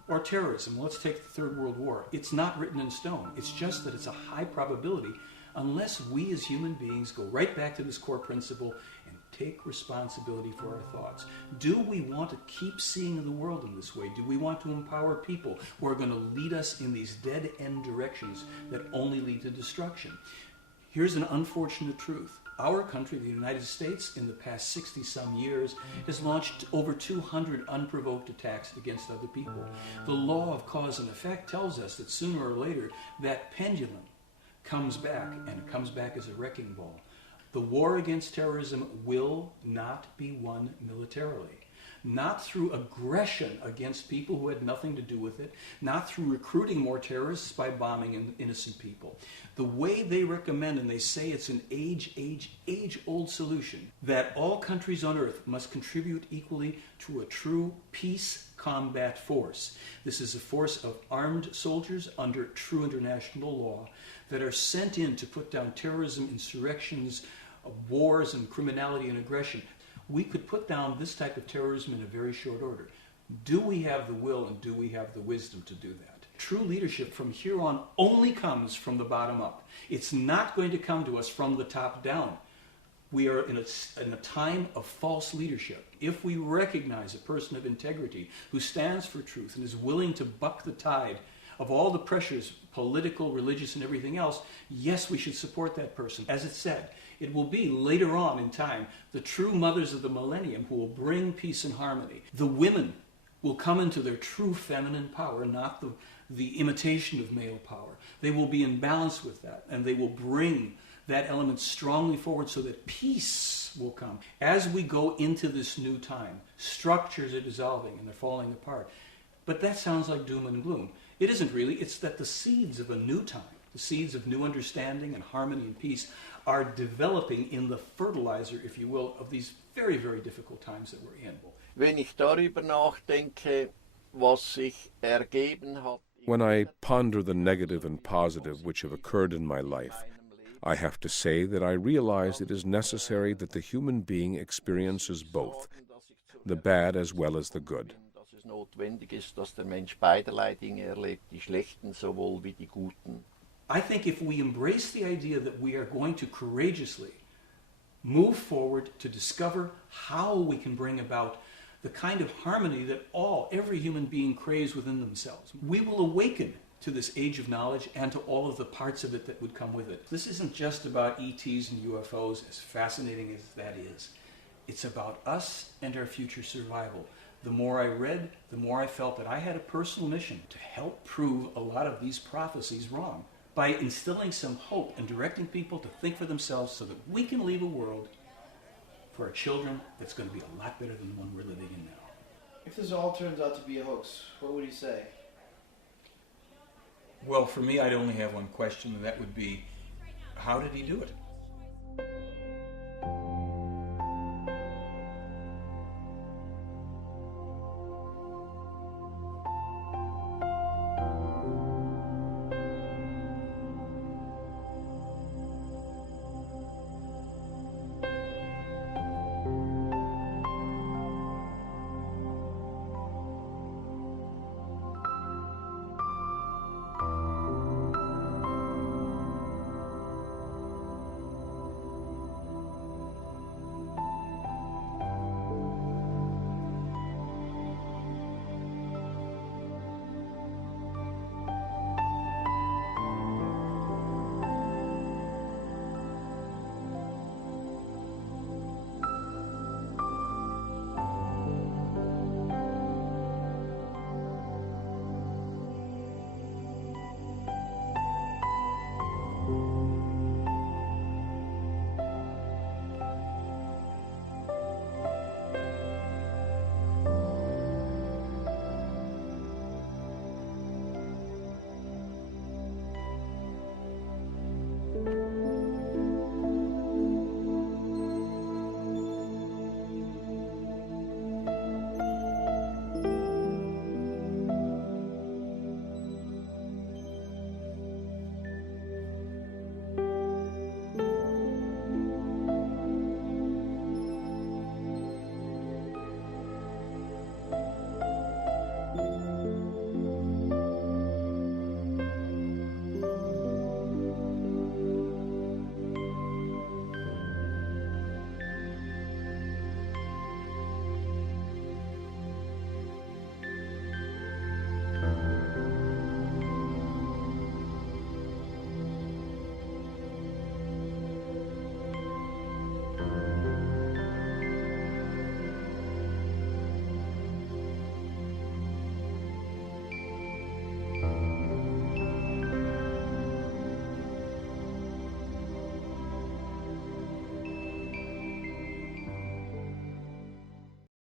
or terrorism, let's take the Third World War, it's not written in stone. It's just that it's a high probability unless we as human beings go right back to this core principle and take responsibility for our thoughts. Do we want to keep seeing the world in this way? Do we want to empower people who are going to lead us in these dead-end directions that only lead to destruction? Here's an unfortunate truth. Our country, the United States, in the past 60-some years, has launched over 200 unprovoked attacks against other people. The law of cause and effect tells us that sooner or later that pendulum comes back, and it comes back as a wrecking ball. The war against terrorism will not be won militarily. Not through aggression against people who had nothing to do with it, not through recruiting more terrorists by bombing innocent people. The way they recommend, and they say it's an age-old solution, that all countries on earth must contribute equally to a true peace combat force. This is a force of armed soldiers under true international law that are sent in to put down terrorism, insurrections, wars, and criminality and aggression. We could put down this type of terrorism in a very short order. Do we have the will and do we have the wisdom to do that? True leadership from here on only comes from the bottom up. It's not going to come to us from the top down. We are in a time of false leadership. If we recognize a person of integrity who stands for truth and is willing to buck the tide of all the pressures, political, religious, and everything else, yes, we should support that person. As it said, it will be later on in time the true mothers of the millennium who will bring peace and harmony. The women will come into their true feminine power, not the imitation of male power. They will be in balance with that, and they will bring that element strongly forward so that peace will come. As we go into this new time, structures are dissolving and they're falling apart. But that sounds like doom and gloom. It isn't really. It's that the seeds of a new time, the seeds of new understanding and harmony and peace are developing in the fertilizer, if you will, of these very, very difficult times that we're in. Wenn ich darüber nachdenke, was sich ergeben hat. When I ponder the negative and positive which have occurred in my life, I have to say that I realize it is necessary that the human being experiences both, the bad as well as the good. Dass es notwendig ist, dass der Mensch beiderlei Dinge erlebt, die schlechten sowohl wie die guten. I think if we embrace the idea that we are going to courageously move forward to discover how we can bring about the kind of harmony that every human being craves within themselves, we will awaken to this age of knowledge and to all of the parts of it that would come with it. This isn't just about ETs and UFOs, as fascinating as that is. It's about us and our future survival. The more I read, the more I felt that I had a personal mission to help prove a lot of these prophecies wrong by instilling some hope and directing people to think for themselves so that we can leave a world for our children that's going to be a lot better than the one we're living in now. If this all turns out to be a hoax, what would you say? Well, for me, I'd only have one question, and that would be, how did he do it?